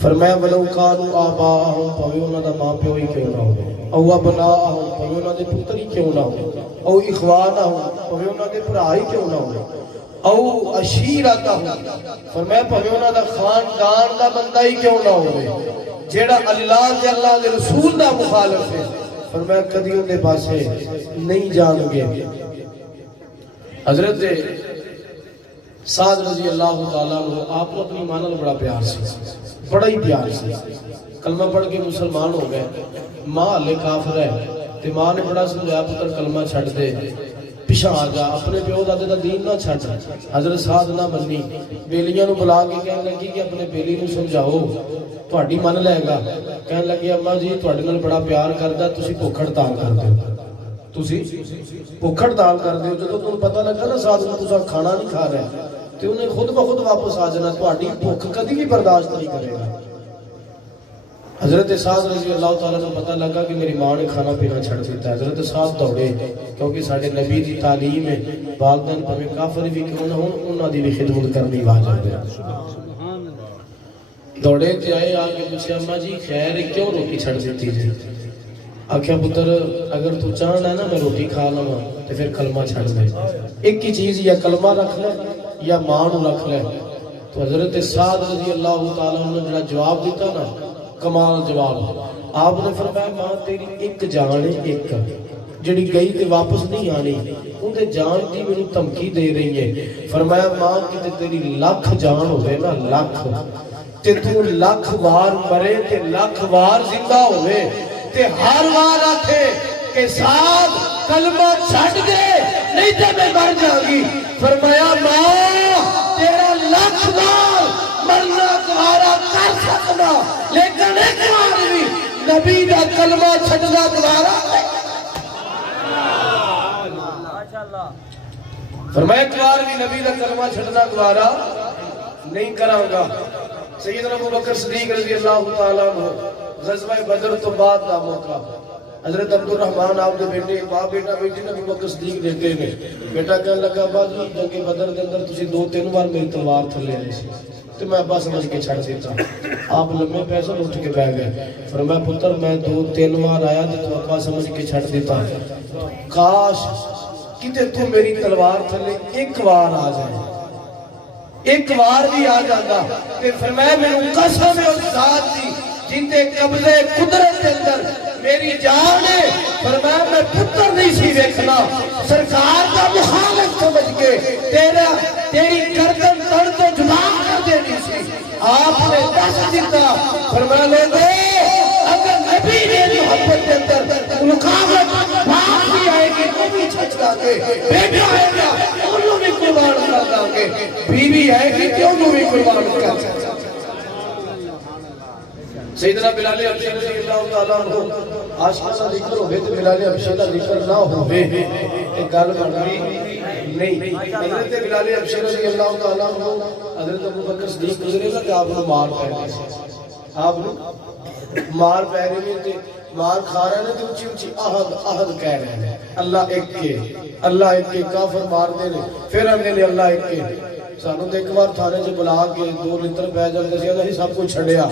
فرمایا ولو کانوا آباءہم پوے انہاں دا ماں پیو ہی کیوں نہ ہوے او ابناءہم پوے انہاں دے پتر ہی کیوں نہ ہوے او اخوانہم پوے انہاں دے بھرا ہی کیوں نہ ہوے او عشیرتہم فرمایا پوے انہاں دا خاندان دا بندہ ہی کیوں نہ ہوے جیڑا اللہ تے اللہ دے رسول دا مخالف ہے فرمایا کدی ان دے پاسے نہیں جان گے حضرت سعد رضی اللہ تعالیٰ عنہ آپ کو اپنی ماں نال بڑا پیار سی بڑا ہی پیار سی کلمہ پڑھ کے مسلمان ہو گئے ماں ہلے کافر ہے تے ماں نے بڑا سمجھایا پتر کلمہ چھڑ دے پیچھے آ جا اپنے پیو دادے دا دین نہ چھڑ حضرت سعد نہ منی بیلیاں نو بلا کے کہنے لگی کہ اپنے بیلی نو سمجھاؤ تہاڈی من لے گا کہنے لگی اماں جی تہاڈے نال بڑا پیار کردا تسی بھوک ہڑتال کر دیو تسی بھوک ہڑتال کر دیو جدوں تانوں پتہ لگا نا سعد نو تساں کھانا نہیں کھا رہے تے انہیں خود بخود واپس آ جانا تہاڈی بھوک کدی بھی برداشت نہیں کرے گا حضرت سعد رضی اللہ تعالیٰ کو پتہ لگا کہ میری ماں نے کھانا پینا چھڑ دیتا ہے. حضرت سعد دوڑے کیونکہ ساڈے نبی دی تعلیم ہے والدین پہ کافر بھی کیوں نہ ہون انہاں دی بھی خدمت کرنی واجب ہے. دوڑے تے آئے آگے پوچھے اماں جی خیر ہے کیوں روٹی چھڑ دیتی جی؟ آکھیا پتر اگر تو چاہنا ہے نا میں روٹی کھا لواں تو پھر کلمہ چھڑ دے. ایک ہی چیز یا کلمہ رکھ لے یا ماں نو رکھ لے. تو حضرت سعد رضی اللہ تعالیٰ نے جڑا جواب دیتا نا کمال جواب. آپ نے فرمایا ماں تیری ایک جان ہے ایک جڑی گئی تے واپس نہیں آنی ان دے جان کی میری دھمکی دے رہی ہے. فرمایا ماں کی تیری لاکھ جان ہوئے نا لاکھ تے تو لاکھ وار مرے تے لاکھ وار زندہ ہوئے تے ہر وار آتے کہ ساتھ کلمہ چھڑ دے نہیں تے میں مر جاؤں. فرمایا ماں تیرا لاکھ وار مرنا دوبارہ کر سکنا لیکن ایک بار بھی نبی دا کلمہ چھڑنا دوبارہ. فرمایا ایک بار بھی نبی دا کلمہ چھڑنا دوبارہ نہیں کراں گا. سیدنا ابو بکر صدیق رضی اللہ تعالیٰ عنہ غزوہ بدر تو بعد دا موقع. حضرت عبد الرحمن آپ دے بیٹے باپ بیٹا بیٹی نے ابو بکر صدیق دیتے ہیں. بیٹا کہنے لگا ابا جی جنگ بدر دے اندر تسی 2-3 بار میری تلوار تھلے آئی سی تو میں ابا سمجھ کے چھڑ دیتا. آپ لمحے پیسے اٹھ کے بیٹھ گئے. فرمایا پتر میں 2-3 بار آیا تو ابا سمجھ کے چھڑ دیتا. کاش کتے تو میری تلوار تھلے ایک بار آ جائے ایک بار بھی آ جاتا. فرمایا میں قسم ہے اس ذات دی جن دے قبضے قدرت کے اندر میری جان ہے. فرمایا میں پتر نہیں سی دیکھنا سرکار کا مخالف سمجھ کے تیری گردن تڑ تو جدا کر دینی سی. آپ نے دس دیتا. فرمایا لوگو اگر نبی نے محبت کے اندر رکاوٹ باپ بھی آئے گی تو بھی چھچکا کے بیٹا آئے گا انہوں بھی قربان کر دیں گے بیوی آئے گی کہ انہوں بھی قربان کر دیں گے. سیدنا بلال حبشی رضی اللہ تعالیٰ عنہ عاشقہ کا ذکر ہوئے تو بلال حبشی کا ذکر نہ ہوئے ایک گل بن گئی نہیں. حضرت بلال حبشی رضی اللہ تعالیٰ عنہ حضرت ابو بکر صدیق گزرے گا کہ آپ نے مار پہ گئے آپ نے مار پہ رہے تھے مار کھا رہے ہیں تو اچھی اچھی احد احد کہہ رہے ہیں اللہ ایک کے اللہ ایک کے کافر مار دے رہے پھر ہم نے اللہ ایک کے. سانو تو ایک بار تھانے سے بلا کے 2 لیٹر پہ جاتے سے نہیں سب کچھ چھڑیا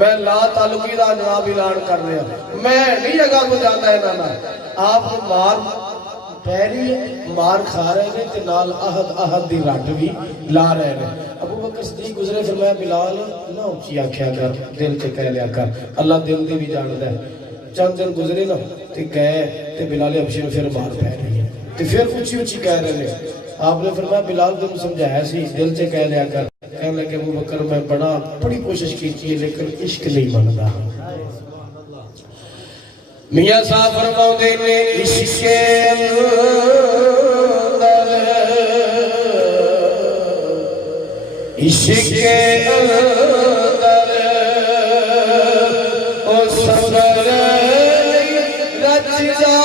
میں لا تعلقی دا جناب اعلان کر رہا میں نہیں اگا کو جاتا ہے نانا. آپ مار پہلی مار کھا رہے ہیں تے نال احد دی رٹ بھی لا رہے ہیں. ابو بکر صدیق گزرے فرمایا بلال نہ اونچی آکھیا کر دل تے کہہ لیا کر اللہ دل دی بھی جاندا ہے. چند دن گزرے نا تے گئے تے بلال حبشی نے پھر مار پہ رہی ہے تے پھر اونچی اونچی کہہ رہے ہیں. آپ نے فرمایا بلال تم سمجھایا سی دل سے کہہ لیا کر. کہنے لگے ابو بکر میں بڑی کوشش کی ہے لیکن عشق نہیں بنتا. میاں صاحب فرماؤں نے عشق اندر عشق اندر او صبر رچ جا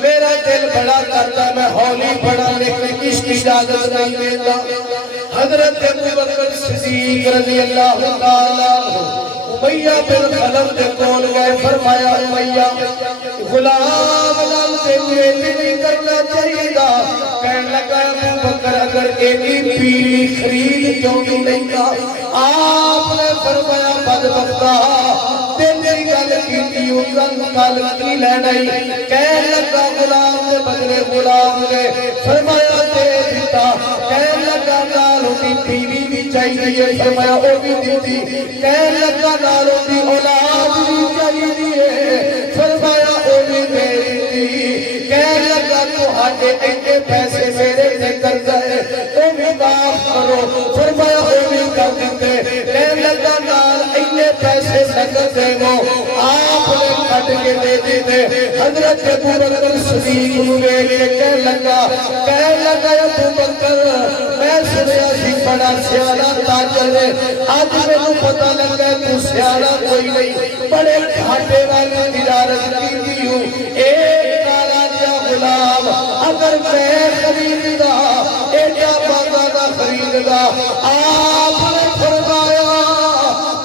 میرا دل بڑا کرتا میں ہولی بڑا لیکن اس کی اجازت نہیں دیتا. حضرت ابو بکر صدیق رضی اللہ تعالیٰ امیہ بن خلف دے کول گئے. فرمایا امیہ غلام لال سے میری نہیں کرنا چاہیے گا. کہنے لگا ابو بکر اگر ایک پیلی خرید کیوں نہیں گا. آپ نے فرمایا بدبختہ تیری گل کی گل کی لینی. کہنے لگا غلام دے بدلے غلام نے فرمایا دے دیتا. کہنے لگا نالوں دی پیلی بھی چاہیے. فرمایا وہ بھی دیتی. کہنے لگا نالوں دی اولاد بھی چاہیے. فرمایا وہ بھی دے دیتی. کہنے لگا تو آگے ایک پیسے میرے ذکر کو آپ نے کٹ کے دے دیتے حضرت ابو بکر صدیق ہوئے کہنے لگا ابو بکر میں سنیا سی بڑا سیانا تاجر ہے آج میں نے پتہ لگا تو سیانا کوئی نہیں بڑے گھاٹے والی تجارت کی ہوں ایک کالا جا غلام اگر میں خریدگا ایڈا باغانا خریدگا آپ نے فرمایا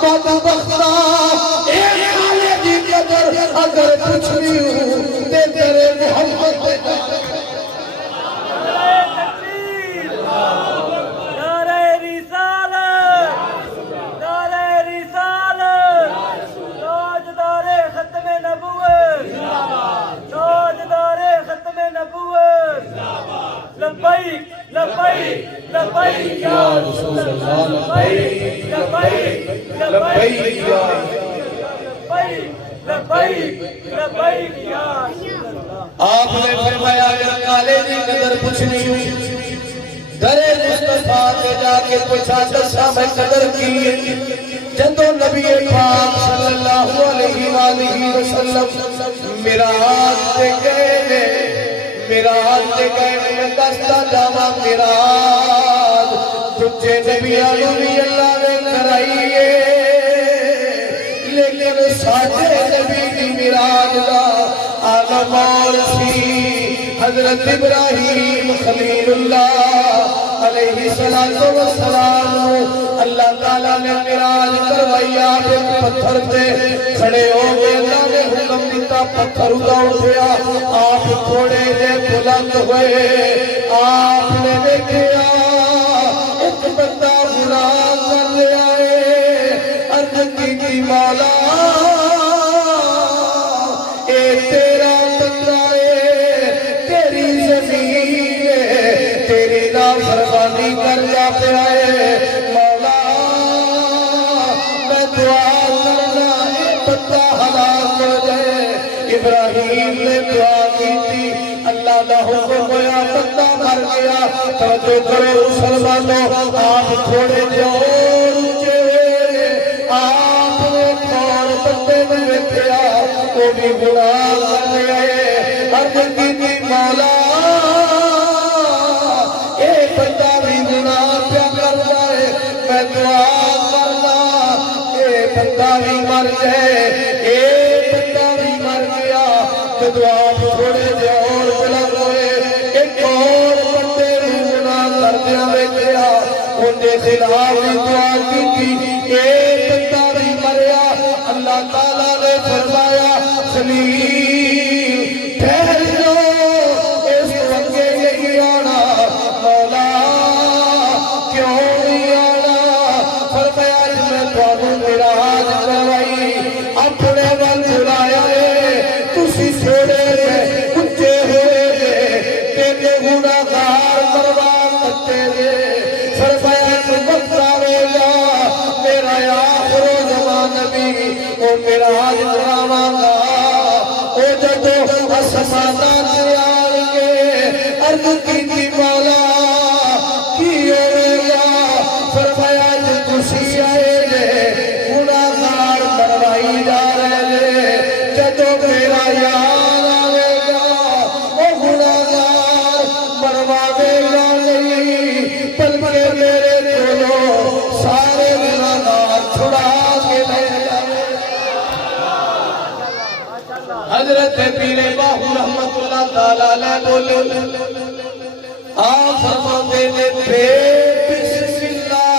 بدبختہ ایک کالے کی قدر اگر کچھ بھی ہوں تے تیرے محمد نعرہ رسالت نعرہ رسالت تاجدار ختم نبوت تاجدار ختم نبوت لبیک لبیک لبیک یا رسول اللہ لبیک لبیک لبیک یا لبیک لبیک لبیک یا رسول اللہ آپ نے فرمایا اگر کالے کی قدر پوچھنی درے مصطفیٰ کے جا کے پوچھا دسا میں قدر کی جدو نبی پاک صلی اللہ علیہ وآلہ وسلم میراج دے گئے میں دستا جاما میراج تجھے نبی آلوی اللہ نے کرائیے لیکن ساجے نبی کی میراج دا عالم اور سی حضرت ابراہیم خلیل اللہ علیہ السلام اللہ تعالیٰ نے میراج کروائی آپ ایک پتھر تے کھڑے ہو گئے اللہ نے حکم دیتا پتھر اٹھا اٹھیا آپ تھوڑے دے بلند ہوئے آپ نے دیکھیا ایک بندہ گناہ کر لیا ہے عرض کی مولا اے تیرا بندہ ہے تیری زمین ہے تیری نافرمانی کرتا پیا ہے مولا میں دعا کرنا اے بندہ ہلاک ہو جائے ابراہیم نے دعا کی تھی اللہ دا حکم ہویا بندہ مر گیا توجہ کرو مسلمانوں آپ تھوڑے جو اونچے ہوئے آپ نے کون بندے میں رکھیا وہ بھی گناہ کر گئے عرض کی مولا اے بندہ بھی گناہ پیا کر جائے میں دعا کرنا اے بندہ بھی مر جائے اے بندہ بھی مر گیا تو دعا تھوڑے جو اور بلند ہوئے ایک اور بندے بھی گناہ کر دیا بیٹھیا انہیں خلاف دعا کی تھی اے بندہ بھی مریا اللہ تعالیٰ نے فرمایا خلیل ٹھہر جاؤ اس وقت نہیں آنا مولا کیوں نہیں آنا فرمایا میں تھانوں میراج کروائی اپنے ول بلایا ہے تسی چھوڑے گئے اچھے ہوئے گئے تیرے گناہگار برباد کرتے گئے فرمایا تو وقت آئے گا میرا آخر و زمان نبی وہ میراج کراواں گا او جدو آسماناں تے آن کے عرض کی مولا کی ہوئے گا فرمایا جو تسی آئے گے گناہگار مروائی جا رہے جدو میرا یار آئے گا وہ گناہگار مرواوے گا نہیں بلکہ میرے کولو سارے گناہگار چھڑا کے لے جائے حضرت پیر باہو رحمت اللہ تعالیٰ علیہ بولے آپ فرماتے نے بے بسم اللہ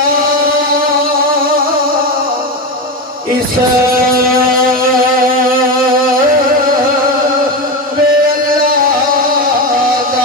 اس بے اللہ دا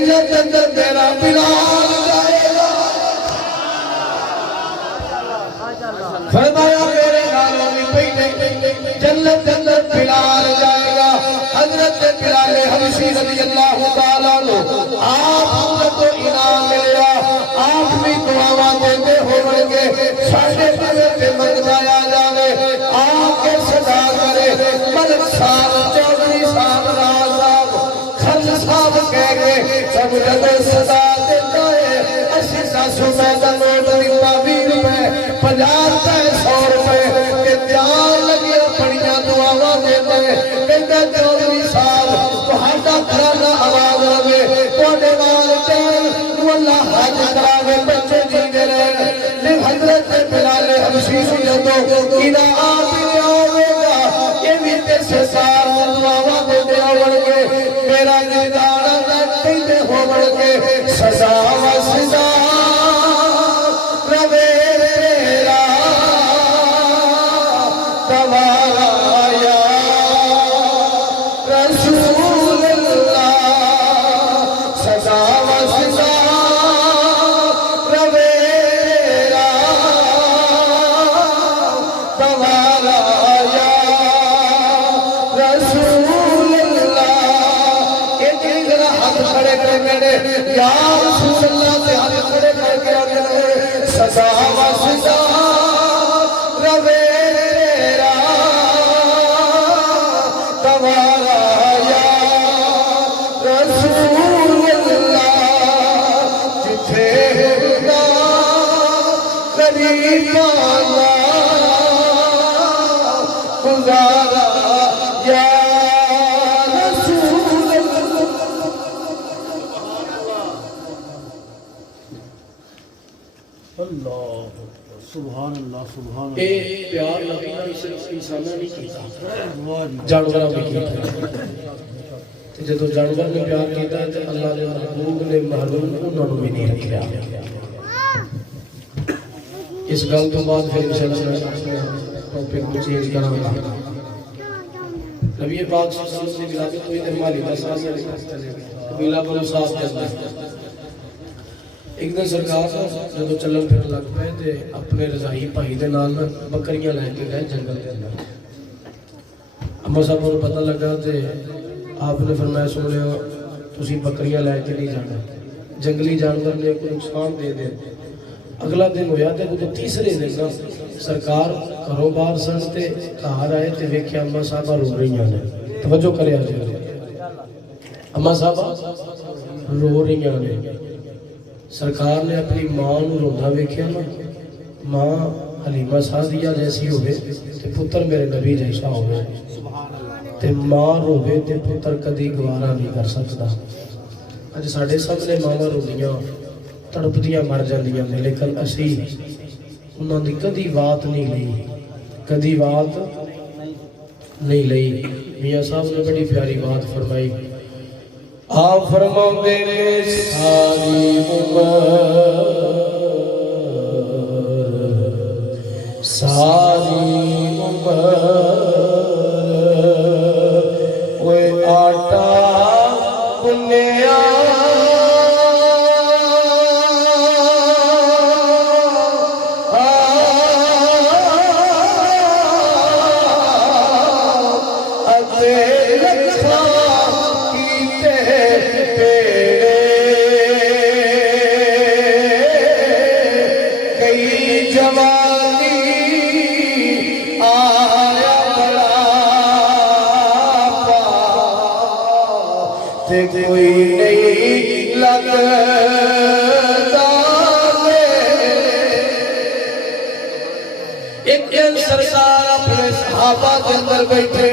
جنت اندر میرا بلال جائے گا فرمایا میرے نالوں میں پہلے جنت اندر بلال جائے گا حضرت بلال حبشی رضی اللہ تعالیٰ عنہ آپ کو انعام ملیا آپ بھی دعاواں دیتے ہوئے ساڑھے پہ منگایا جاوے آپ کے صدا کرے ملک صاحب چودھری صاحب راز صاحب خرج صاحب کہہ گئے سب جگہ صدا دیتا ہے 80 میں کا نوٹ دیتا 20 روپے 50 روپے 100 روپے کہ جان لگیا پڑیاں دعاواں دیتے ہیں کہتا چودھری صاحب تہاڈا گھرانا آواز رہے تواڈے والدین نو اللہ حج کراوے بچے جیندے رہن حضرت بلال حبشی جدوں انعام آوے گا یہ بھی تے سار دعاواں دیندے آون گے میرا دیدار کہندے ہون گے سزا و سزا روے تیرا دوارا یا رسول اللہ سزا و سزا روے تیرا دوارا یا رسول اللہ یہ دیگر ہاتھ کھڑے کر کے یا رسول اللہ سے ہاتھ کھڑے کر کے آگے سزا و سزا روے تیرا دوارا یا رسول اللہ جتھے ہوگا غریبانہ گزارا یا رسول اللہ سبحان اللہ سبحان اے اللہ پیار نبی نے صرف انساناں نہیں کیتا واہ جی۔ جانوراں بھی کیتا تے جدوں جانور نے پیار کیتا تے اللہ نے محبوب نے معلوم انہاں نوں بھی نہیں رکھیا اس گل تو بعد پھر انشاءاللہ ٹاپک کو چینج کراں گا نبی پاک صلی اللہ علیہ وسلم کی ولادت ہوئی تے مالی دا ساز قبیلہ بنو سعد کے اندر ایک دن سرکار جدو چلن پھرن لگ پے تے اپنے رضائی بھائی دے نال بکریاں لے کے گئے جنگل کے اندر اما صاحب کو پتہ لگا تے آپ نے فرمایا سنو تسی بکریاں لے کے نہیں جانا جنگلی جانور نے کوئی نقصان دے دے اگلا دن ہویا تے وہ تیسرے دن سرکار گھروں باہر سن تے گھر آئے تے ویکھیا اما صاحب رو رہیاں نے توجہ کریا جی اما صاحب رو رہیاں نے سرکار نے اپنی ماں نو روندا ویکھیا نا ماں حلیمہ سعدیہ جیسی ہوئے تے پتر میرے نبی جیسا ہوئے تے ماں روے تے پتر کدی گوارا نہیں کر سکتا اج ساڈے سامنے ماواں روندیاں تڑپدیاں مر جاندیاں نے لیکن اسی انہاں دی کدی بات نہیں لئی کدی بات نہیں لئی میاں صاحب نے بڑی پیاری بات فرمائی آپ فرماندے نے ساری عمر کوئی آٹا گنیا کوئی نہیں لگتا ایک دن سرکار اپنے صحابہ کے اندر بیٹھے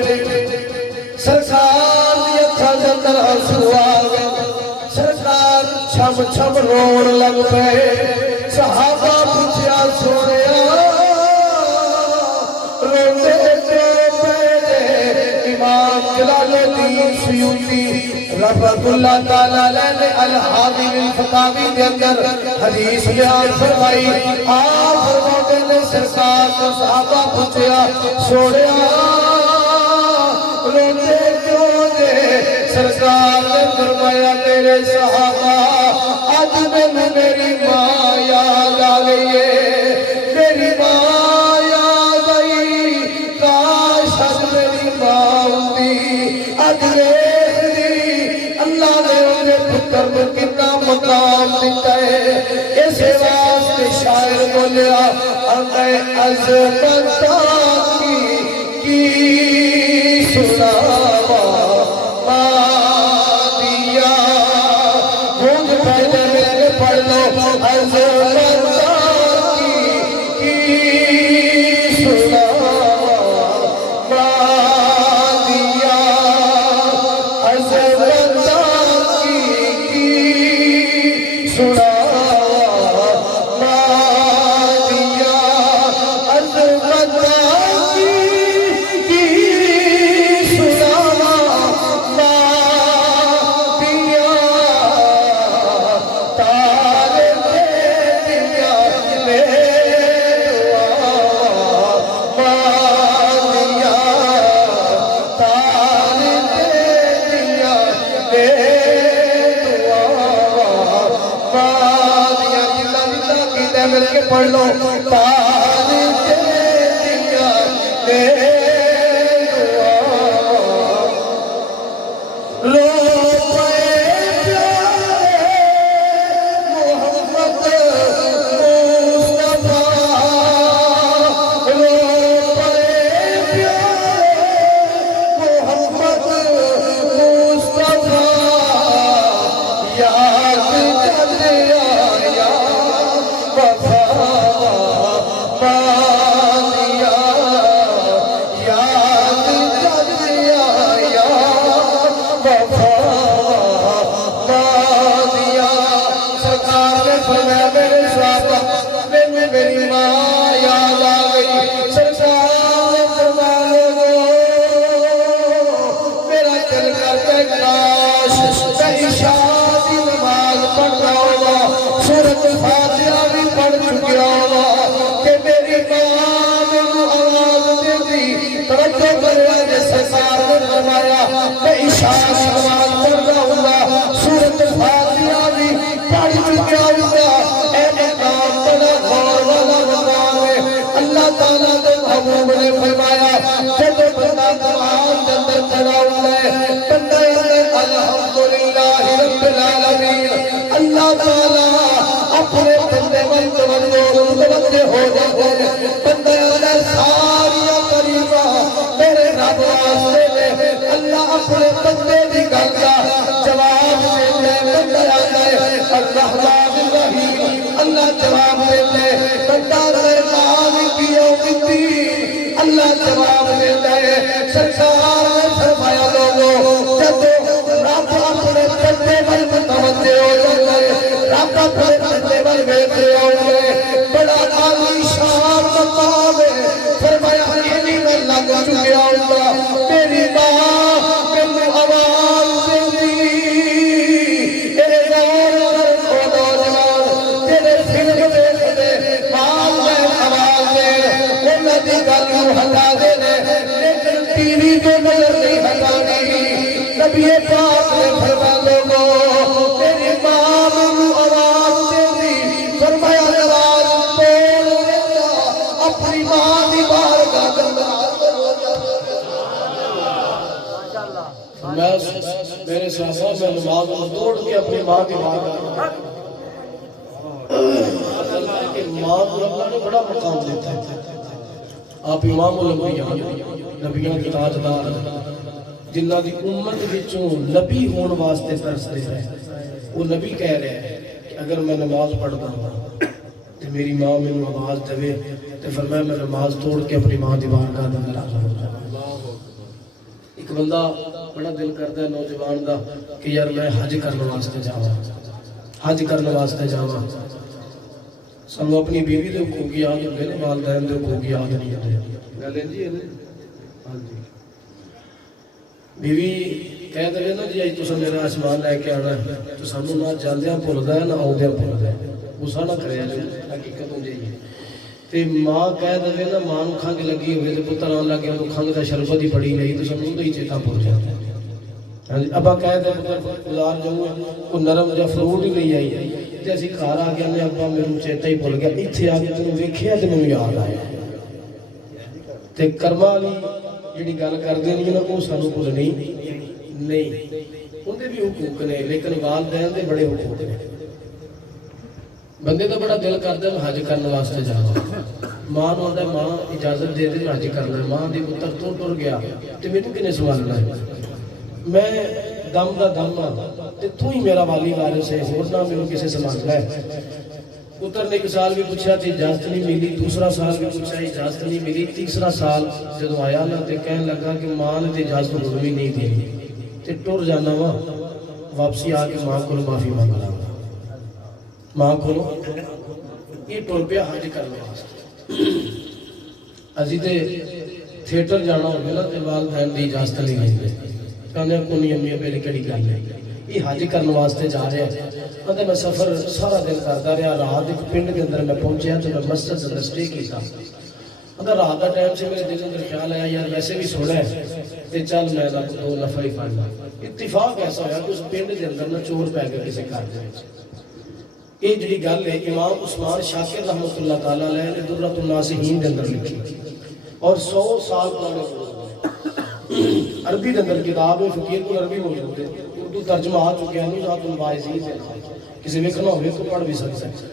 سرکار دی اکھاں دے اندر آنسو آ گئے سرکار چھم چھم روڑ لگ پئے صحابہ پوچھیا سونیا روندے کیوں پئے امام جلال الدین سیوطی رحمت اللہ تعالیٰ علیہ الحاوی الفتاوی کے اندر حدیث بیان فرمائی آپ فرماتے نے سرکار کو صحابہ پوچھیا سوڑیا روندے کیوں دے سرکار نے فرمایا میرے صحابہ آج میں میری ماں یاد آ گئی ہے، میری ماں یاد آئی، کاش آج میری ماں ہوتی، آج اللہ نے انہیں پتر کو کتنا مقام دیتا ہے۔ اس واسطے شاعر بولیا اگر عظمت کی سناوا مادیا، بھوج پہلے میرے پڑھ لو عظمت کی سناوا مادیا، عظمت کی سناوا مل کے پڑھ لو تار دیا لے دعا رو پے پیارے محمد مصطفیٰ، رو پے پیارے محمد مصطفیٰ، یاد کر آیا وفا مانیا، یاد کر آیا وفا مانیا۔ سرکار نے فرمایا میرے صحابہ میری ماں یاد آ گئی، سرکار نے فرمایا میرا دل کرتا ہے کاش میں عشاء کی نماز پڑھ رہا ہوگا، سورۃ فاتحہ بھی پڑھ چکیا ہوگا کہ میری ماں نے آواز دے دی۔ توجہ کرے جس سرکار نے فرمایا میں عشاء کی نماز پڑھ رہا ہوں گا، سورۃ فاتحہ بھی پڑھ چکیا ہوگا۔ اے مقام بڑا غور والا مقام ہے۔ اللہ تعالیٰ نے محبوب نے فرمایا جب بندہ قرآن کے اندر کھڑا ہوا ہے، بندہ الحمدللہ رب العالمین، اللہ تعالیٰ اپنے بندے میں توجہ ہو جاتے ہیں۔ بندے اللہ ساریاں قریبا میرے رب واسطے میں اللہ اپنے بندے دی گل کا جواب دیتے ہیں۔ بندہ آتا ہے الرحمن الرحیم، اللہ جواب دیتے ہیں۔ بندہ مالک یوم الدین، اللہ جواب دیتا ہے۔ سرکار نے فرمایا لوگوں جب رب اپنے بندے میں متوجہ ہو جاتا ہے، رب اپنے بندے میں بیٹھے ہوئے، بڑا عالی شان مقام ہے۔ فرمایا یہ میں لگ چکیا ہوگا، میری ماں میرے آواز دی، اے غور کر او نوجوان تیرے فلم دیکھتے مال میں آواز دے، انہاں دی گل نوں ہٹا دے لیکن ٹی وی کو نظر نہیں ہٹانی۔ نبی پاک نے فرمایا لوگو میری ماں میں آواز دے دی، فرمایا آواز توڑ دیتا اپنی ماں دی بارگاہ کے اندر حاضر ہو جاتا۔ میرے صحابہ میں نماز کو توڑ کے اپنی ماں کی بارگاہ کہ ماں کو اللہ نے بڑا مقام دیتا ہے۔ آپ امام الانبیاء نبیوں کی تاجدار جنہ دی امت وچوں نبی ہون واسطے ترستے ہیں، وہ نبی کہہ رہے ہیں کہ اگر میں نماز پڑھتا ہوں تو میری ماں میں آواز دے تو فرمایا میں نماز توڑ کے اپنی ماں دی بارگاہ کے اندر حاضر ہو جاؤں۔ ایک بندہ بڑا دل کرتا ہے نوجوان دا کہ یار میں حج کرنے واسطے جاواں، حج کرنے واسطے جاواں۔ سانو اپنی بیوی دے حقوق یاد ہوندے نے، والدین دے حقوق یاد نہیں ہوندے۔ گل جی ہاں جی، بیوی کہہ دے نا جی اج تساں میرا آسمان لے کے آنا ہے تو سانو نہ جاندیاں بھلدا ہے نہ آوندیاں بھلدا ہے، غصہ نہ کریا جی، حقیقت ہو جائے تے ماں کہہ دے نا ماں نوں کھنگ لگی ہوئے تے پتر آن لگے تو کھنگ دا شربت ہی پڑی رہی تو سانو اوندا ہی چیتا بھول جاتا ہے۔ ہاں جی ابا کہتے پتر گزار جاؤں کو نرم جا فروٹ ہی لے آئی تے اسی گھر آ گیا نے ابا میرے چیتا ہی بھول گیا ایتھے آ کے تینوں ویکھیا تے مینوں یاد آیا تے کرما والی جڑی گل کردے نہیں نا وہ سانوں بھولنی نہیں اندے بھی حقوق نے لیکن والدین دے بڑے حقوق نے بندے دا بڑا دل کردا ہے حج کرنے واسطے جاواں ماں نوں آندا ماں اجازت دے دے حج کرنا ماں دی پتر ٹر گیا تے مینوں کنے سوالنا ہے میں دم دا دم ہاں تے تو ہی میرا والی وارث ہے ہور نہ مینوں کسے سمجھنا ہے پتر نے ایک سال بھی پوچھا تے اجازت نہیں ملی دوسرا سال بھی پوچھا اجازت نہیں ملی تیسرا سال جدوں آیا نا تے کہن لگا کہ ماں نے تے اجازت بھی نہیں دی تے ٹر جانا وا واپسی آ کے ماں کو معافی مانگ لاں ماں کو یہ ٹر پیا حج کرنے واسطے اسی تے تھیٹر جانا ہوگا نا تے والدین دی اجازت نہیں لینگے کہنے کو نہیں امی میری کڑی گل ہے یہ حج کرنے واسطے جا رہے ہیں تے میں سفر سارا دن کرتا رہا رات ایک پنڈ کے اندر میں پہنچیا تو میں مسجد اندر سٹے کیتا اگر رات کا ٹائم سے میرے دل اندر خیال آیا یار ویسے بھی سونا ہے تے چل میں دو نفر ہی پڑھ لاں اتفاق ایسا ہوا کہ اس پنڈ کے اندر نہ چور پی گیا کسی گھر دے وچ یہ جڑی گل ہے امام عثمان شاکر رحمۃ اللہ تعالی علیہ نے درۃ الناصحین کے اندر لکھی اور 100 سال پرانے عربی کے اندر کتاب ہے فقیر کو عربی موجود ہے اردو ترجمہ آ چکا ہے نظات الواعظین سے کسی ویکھنا ہوئے تو پڑھ بھی سکتا ہے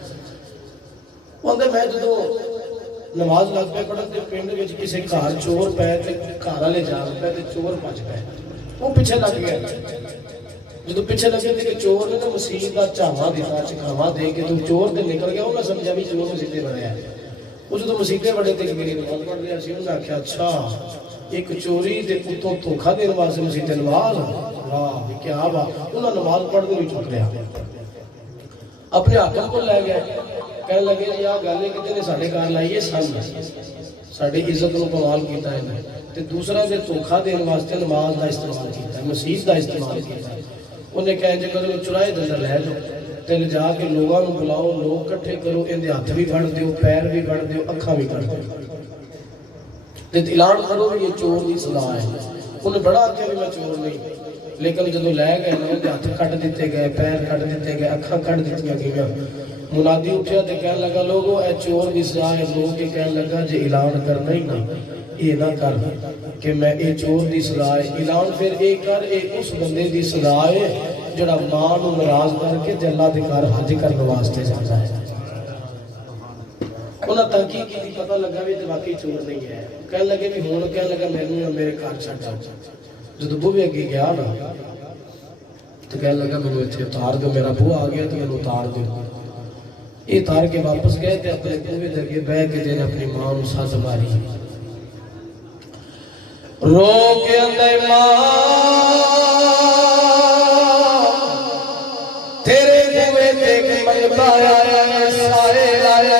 اندر میں جدوں نماز لگ پہ پڑھن تے پنڈ وچ کسی گھر چور پے تے گھر والے جان پے تے چور بچ پے وہ پیچھے لگ گیا جدو پیچھے لگے تھے کہ چور نے تو مسیح کا چاوا دیتا چکھاوا دے کے تو چور تے نکل گیا انہیں سمجھا بھی چور مسیحے بڑے ہیں وہ جدو مسیحے بڑے تھے کہ میری نماز پڑھ رہا سی انہوں نے آخیا اچھا ایک چوری تے اتوں دھوکھا دینے واسطے مسیحے نماز واہ کیا بات انہوں نے نماز پڑھ کے بھی چک لیا اپنے حاکم کو لے گئے کہنے لگے یہ گل ہے کہ تیرے ساڈے گھر لائیے سن ساڈی عزت نو کمال کیتا ہے تے دوسرا دے دھوکھا دینے واسطے نماز دا استعمال کیتا ہے مسیح دا استعمال کیتا ہے انہیں کہا جے کدے چرائے دے اندر لے جاؤ تے جا کے لوگاں نو بلاؤ لوگ اکٹھے کرو ان دے ہاتھ بھی پھڑ دیو پیر بھی پھڑ دیو اکھاں بھی کر دیو تے اعلان کرو کہ یہ چور دی سزا ہے انہیں بڑا آخیا کہ میں چور نہیں لیکن جدو لے گئے نا ان دے ہاتھ کٹ دیتے گئے پیر کٹ دیتے گئے اکھاں کٹ دتیاں گئیاں منادی اٹھیا تے کہنے لگا لوگو اے چور دی سزا ہے لوگ کے کہنے لگا جے اعلان کرنا ہی نا یہ نہ کر کہ میں اے چور دی سزا ہے اعلان پھر اے کر اے اس بندے دی سزا ہے جڑا ماں نو ناراض کر کے تے اللہ دے گھر حج کرنے واسطے جاندا ہے انہاں تحقیق کی پتہ لگا بھی تے واقعی چور نہیں ہے کہنے لگے کہ ہن کہنے لگا مینوں میرے گھر چھڈ آ جدوں بوے اگے گیا نا تو کہنے لگا مینوں ایتھے اتار دو میرا بو آ گیا تو مینوں اتار دو یہ اتار کے واپس گئے تے اپنے بوے دے اگے بیٹھ کے تے اپنی ماں نو ساز ماری رو کے اندر ماں تیرے بوے دیکھ منگتا آیا سارے آیا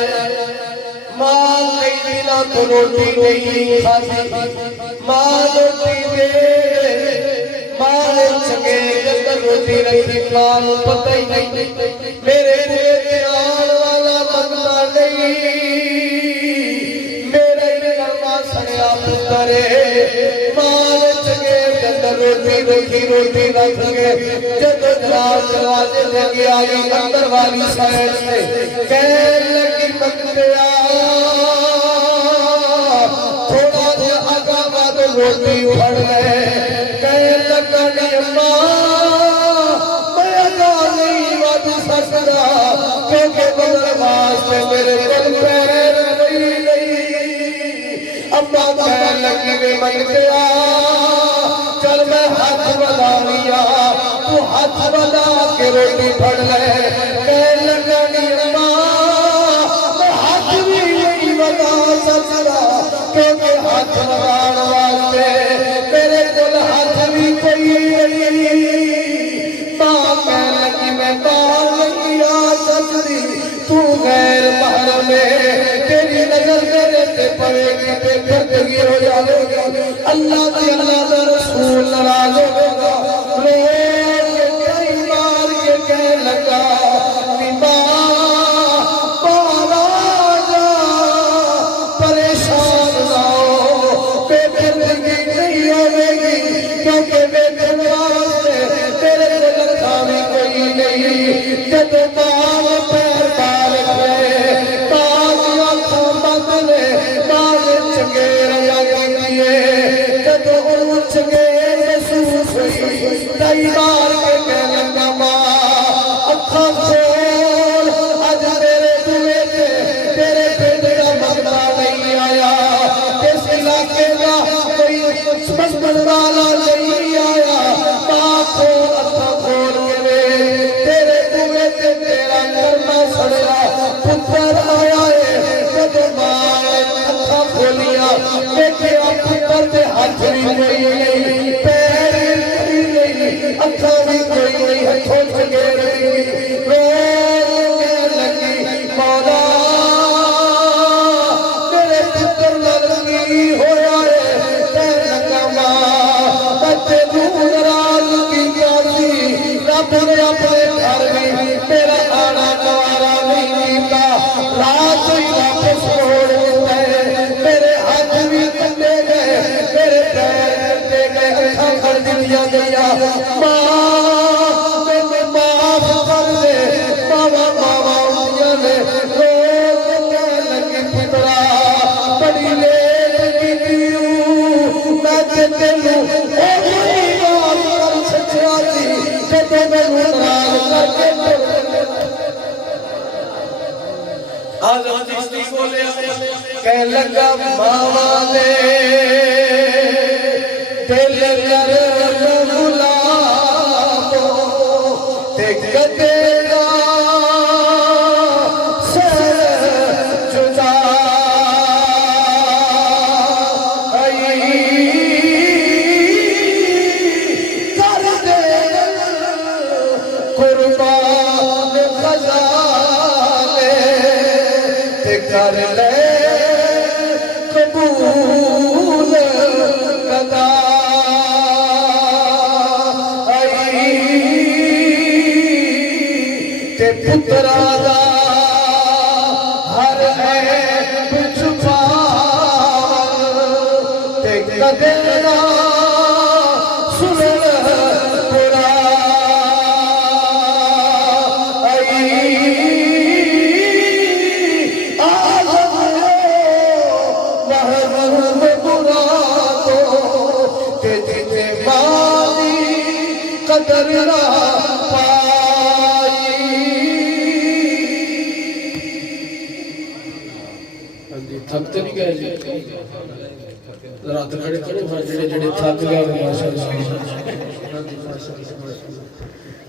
ماں کئی دنوں تو روٹی نہیں کھاتی ماں روٹی دے ماں نے چنگے اندر روٹی رکھی ماں کو پتہ ہی نہیں میرے بوے آن والا منگتا نہیں میرے گرما سڑیا پتر ماں نے چنگے اندر روٹی رکھی روٹی رکھ کے جب جناب دروازے دے کے آئی اندر والی سائڈ سے کہنے لگی منگتیا تھوڑا سا آگا بعد روٹی پڑ لے کہنے لگا نہیں اماں میں آگا نہیں بات سکتا کیونکہ بدل واسطے میرے دل پیر نہیں اماں کہنے لگی میں منگتیا چل میں ہاتھ بنا لیا تو ہاتھ بنا کے روٹی پڑ لے کہنے لگا نہیں اماں میں ہاتھ بھی نہیں بنا سکتا کیونکہ ہاتھ بنانے واسطے میرے کول ہاتھ بھی کوئی نہیں ماں کہنے لگی میں باہر نہیں آ سکتی تو غیر محرم ہے تیری نظر میرے تے پڑے گی تے پردگی ہو جائے گی اللہ دی اللہ دا رسول ناراض ہوے گا رو کئی بار یہ کہنے لگا کہ ماں جا پریشان نہ ہو بے پردگی نہیں ہوے گی کیونکہ بے واسطے جدو ماں پیر بال گئے ماں آنکھوں بند نے ماں چنگیر لگی جدو ان چنگیر محسوس ہوئی کئی بار کے کہنے لگا ماں اکھاں کھول اج تیرے بوئے تے تیرے پنڈ دا منگتا نہیں آیا اس علاقے دا کوئی سمجھن والا نہیں آیا ماں کھول اکھاں کھول کے تیرے بوئے تے تیرا کرما سڑیا پتر آیا ہے جب ماں اکھاں کھولیا دیکھیا پتر دے ہاتھ بھی کوئی نہیں پیر بھی نہیں اکھاں بھی کوئی نہیں ہتھوں چنگیر لگی رو لگی مولا میرے پتر لگی ہویا ہے کہنے لگا ماں بچے ناراض کیا سی رب نے اپنے گھر میں میرا آنا گوارا نہیں کیتا رات ہی واپس موڑ دیتا ہے میرے ہاتھ بھی کٹے گئے میرے پیر کٹے گئے اکھاں کر دیا گیا ماں میں معاف کر دے ماما ماما اٹھیا نے رو کہنے لگی پترا بڑی لیٹ کی دیوں میں تے تینوں او بڑی بات کر سکیا سی جدو میں ناراض کر کے آزم چشتی بولے کہہ لگا ماما دے دل کر غلامو تے کدے گا سر جدا کر دے قربان خزانے تے کر لے قبول قضا تے پترا دا ہر عیب چھپا تے کدے نہ سنن برا آزم محروم برا تو تے جتے مالی قدر نہ تھکتے نہیں گئے جی رات کھڑے کھڑے جڑے جڑے تھک گئے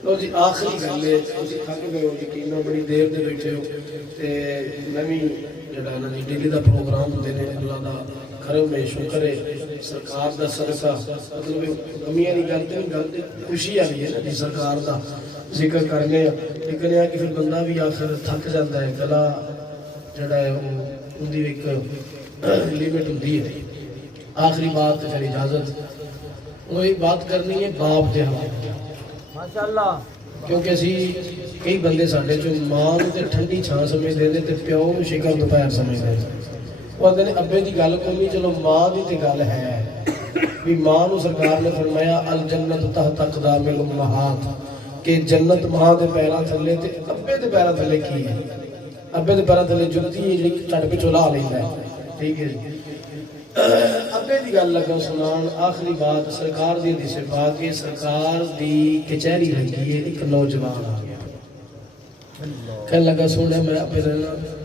لو جی آخری گل ہے تسی تھک گئے ہو یقین بڑی دیر دے بیٹھے ہو تے میں بھی جڑا نا جی ڈیلی دا پروگرام ہوندے نے اللہ دا کرم ہے شکر ہے سرکار دا صدقہ مطلب کمیاں دی گل تے گل خوشی والی ہے نا جی سرکار دا ذکر کرنے لیکن یہ کہ پھر بندہ بھی آخر تھک جاتا ہے گلا جڑا ہے ان دی ایک لیمٹ ہوندی ہے آخری بات پھر اجازت وہی بات کرنی ہے باپ دے حوالے ماشاءاللہ کیونکہ اسی کئی بندے ساڈے چوں ماں تے ٹھنڈی چھاں سمجھدے نے تے پیو نوں شکر دوپہر سمجھدے نے وہ آندے نے ابے دی گل کوئی نہیں چلو ماں دی تے گل ہے بھی ماں نوں سرکار نے فرمایا الجنت تحت اقدام الامہات کہ جنت ماں دے پیراں تھلے تے ابے دے پیراں تھلے کی ہے ابے دے پیراں تھلے جُتی ہے جڑی چٹ پہ چلا لیندا ہے ٹھیک ہے جی ابے دی گل لگا سنان آخری بات سرکار دی حدیث پاک کے سرکار دی کچہری لگی ہے ایک نوجوان آ گیا کہنے لگا سونے میں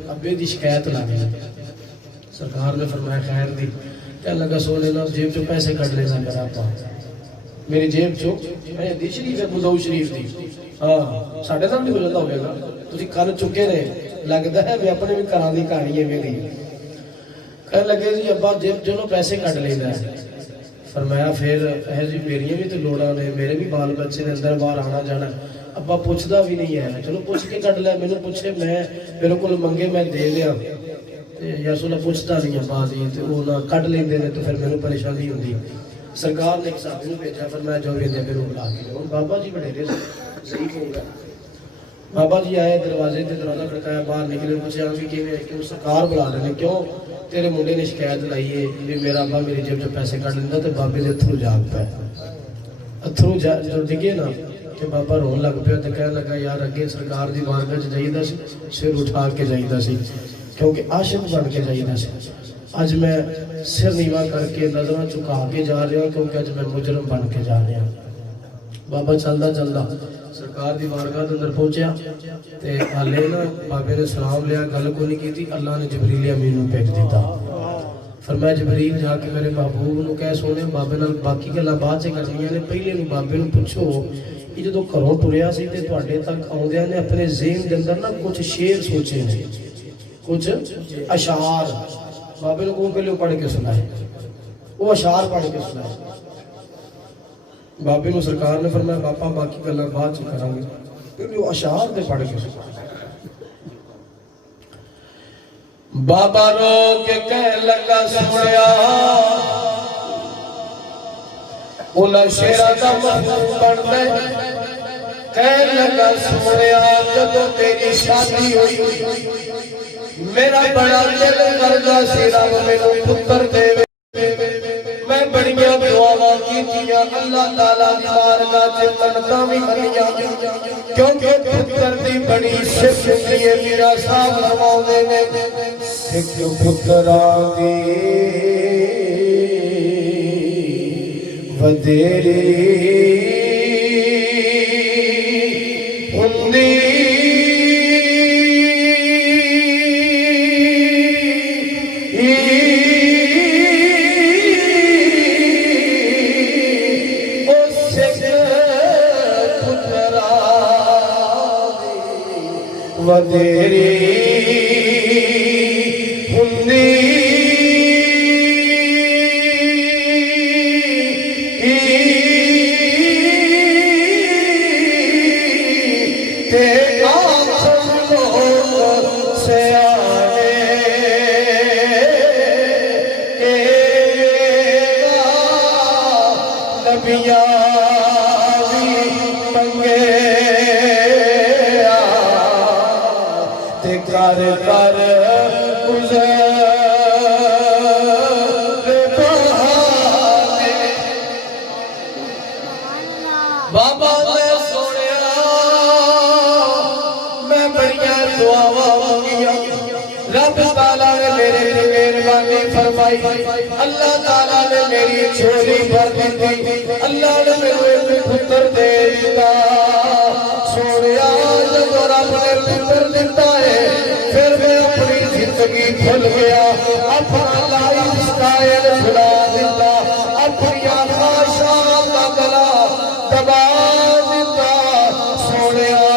ابے دی شکایت لا گیا سرکار نے فرمایا خیر دی کہنے لگا سونے نا جیب چو پیسے کٹ لینا میرا پا میری جیب چو میں حدیث شریف ہے بزو شریف دی ہاں ساڑھے سام نہیں بجھتا ہوئے گا تسی کر چکے رہے لگتا ہے میں اپنے بھی کران دی کہانی ہے میری کہنے لگے جی ابا جیب چلو پیسے کٹ لینا ہے فرمایا پھر جی میری بھی تو لوڑا نے میرے بھی بال بچے نے اندر باہر آنا جانا ابا پوچھتا بھی نہیں ہے چلو پوچھ کے کٹ لیا میں پوچھے میں میرے کو منگے میں دے لیا یا سونا پوچھتا نہیں ہے بازی تو وہ نہ کٹ لیندے نے تو پھر میرے پریشانی ہوتی سرکار نے ایک صاحب نے بھیجا فرمایا جو بھی دے میرے بلا کے بابا جی بڑے صحیح ہو گیا بابا جی آئے دروازے تے دروازہ کھڑکایا باہر نکلے پوچھا کہ کیوں سرکار بلا رہے کیوں تیرے منڈے نے شکایت لائی ہے کہ میرا ابا میری جیب چ پیسے کٹ لینا تو بابے دے اتھرو جاگ پے اتھرو جو ڈگے نا کہ بابا رون لگ پیا تو کہنے لگا یار اگے سرکار دی بارگاہ چ جائیدا سی سر اٹھا کے جائیدا سی کیونکہ عاشق بن کے جائیدا سی اج میں سر نیواں کر کے نظراں چکا کے جا رہا کیونکہ اج میں مجرم بن کے جا رہا بابا چلدا چلدا سرکار دی بارگاہ دے اندر پہنچیا تے حالے نا بابے نے سلام لیا گل کو نہیں کیتی اللہ نے جبریل امین نو بھیج دیتا فرمایا جبریل جا کے میرے محبوب نو کہہ سونے بابے نال باقی گلاں بعد چ کرنیاں نے پہلے نو بابے نو پوچھو کہ جدوں گھروں ٹریا سی تے تواڈے تک آوندیاں نے اپنے ذہن دے اندر نا کچھ شعر سوچے نے کچھ اشعار بابے نو کو پہلے پڑھ کے سنائے وہ اشعار پڑھ کے سنائے بابے نو سرکار نے فرمایا باپا باقی گلاں بعد چ کران گے پہلے وہ اشعار دے پڑھ کے سنائے بابا رو کے کہہ لگا سنیا انہاں شیراں دا مفہوم بن دے کہہ لگا سنیا جدوں تیری شادی ہوئی میرا بڑا دل کردا سی رب مینوں پتر دے میں بڑیاں دعاواں کیتیاں اللہ تعالی دی بارگاہ وچ منتاں وی کریاں کیونکہ پتر دی بڑی صفت ہے میرا صاحب فرماؤندے نے سکھ پتراں دی ودیری ہوندی ودیری ہوندی تے آکھن لوگ سیانے نبیاں وی منگے کر کر بہانے بابا میں سونیا میں بڑیاں دعاواں مانگیاں رب تعالیٰ نے میرے تے مہربانی فرمائی اللہ تعالیٰ نے میری جھولی بھر دی اللہ نے میرے پتر دے دتا سونیا جب رب نے پتر دیتا ہے پھر میں اپنی زندگی بھول گیا اپنا لائف سٹائل بھلا دیتا اپنی خواہشات کا گلا دبا دیتا سونیا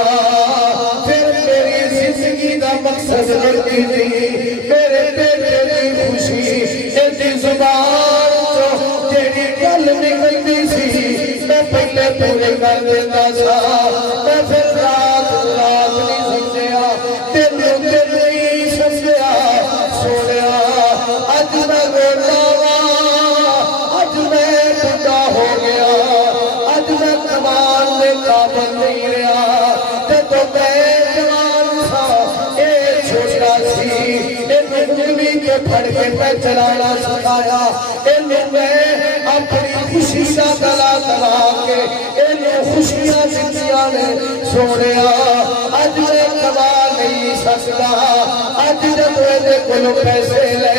پھر میری زندگی کا مقصد بنتی تھی میرے بیٹے کی خوشی ایسی زبان جو تیری گل نکلتی سی میں پہلے پورے کر دیتا تھا میں پھر رات نہیں سمجھیا دل نہیں سمجھیا سونیا اج میں روتا اج میں بڑا ہو گیا اج میں کمان دے قابل نہیں رہا جب میں جوان تھا اے چھوٹا سی انگلی کے پھڑ کے میں چلانا سکھایا انہوں میں اپنی خوشی کا گلا دبا کے انہوں خوشیاں دنیا نے سونیا اج میں کما نہیں سکتا اج جب میرے کولو پیسے لے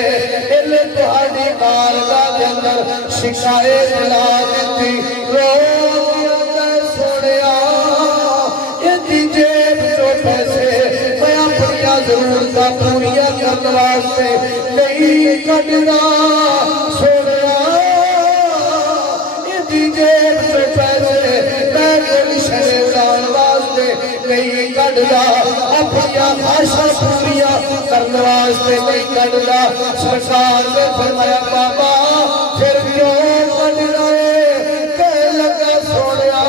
انہیں تہاڈی بارگاہ دے اندر شکایت لا دتی رو میں سونیا یہ جیب جو پیسے میں اپنی ضرورتاں پوریاں کرنے واسطے نہیں کڈنا سونیا یہ جیب جو پیسے میں کوئی شے اڑان واسطے نہیں کڈدا اپنی خواہشاں پوریاں کرنے واسطے نہیں کڈدا سرکار نے فرمایا بابا پھر کیوں کڈنا ہے کہہ لگا سونیا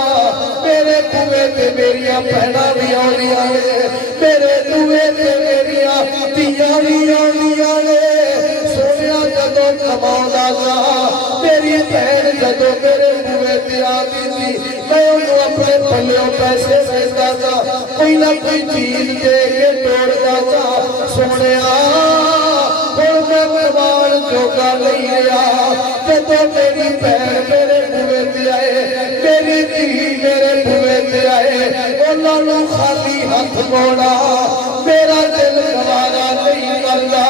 میرے بوے تے میریاں بہناں بھی آؤندیاں نے میرے بوے تے میریاں دھیاں بھی آؤندیاں نے سونیا جدوں کماؤندا سا میری بہن جدوں میرے بوے تے آندی سی میں انہوں اپنے پلیوں پیسے دیتا تھا کوئی نہ کوئی چیز دے کے توڑتا تھا سونیا ہن میں کمان جوگا نہیں رہا جدوں میری بہن میرے بوے تے آئے میری دھی میرے بوے تے ਇਹਨਾਂ ਨੂੰ ਖਾਲੀ ਹੱਥ ਮੋੜਾ ਮੇਰਾ ਦਿਲ ਗਵਾਰਾ ਨਹੀਂ ਕਰਦਾ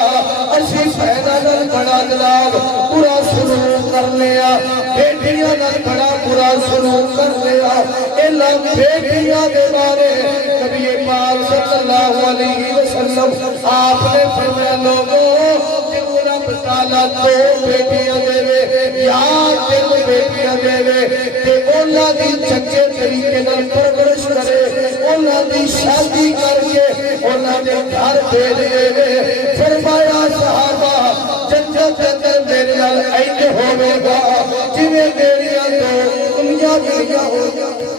ਅਸੀਂ ਭੈਣਾਂ ਨਾਲ ਬੜਾ ਜਨਾਬ ਬੁਰਾ ਸਲੂਕ ਕਰ ਲਿਆ ਬੇਟੀਆਂ ਨਾਲ ਬੜਾ ਬੁਰਾ ਸਲੂਕ ਕਰ ਲਿਆ ਇਹਨਾਂ ਬੇਟੀਆਂ ਦੇ ਬਾਰੇ نبی پاک صلی اللہ علیہ وسلم آپ نے فرمایا لوگوں کہ وہ رب تعالیٰ دو بیٹیاں دے وے یا تین بیٹیاں دے وے کہ انہاں دی چنگے طریقے نال پرورش کرے انہاں دی شادی کر کے انہاں دے گھر بھیج دے فرمایا صحابہ جنت دے اندر میرے نال اینج ہوے گا جویں میریاں دو دنیا دنیا ہو جائے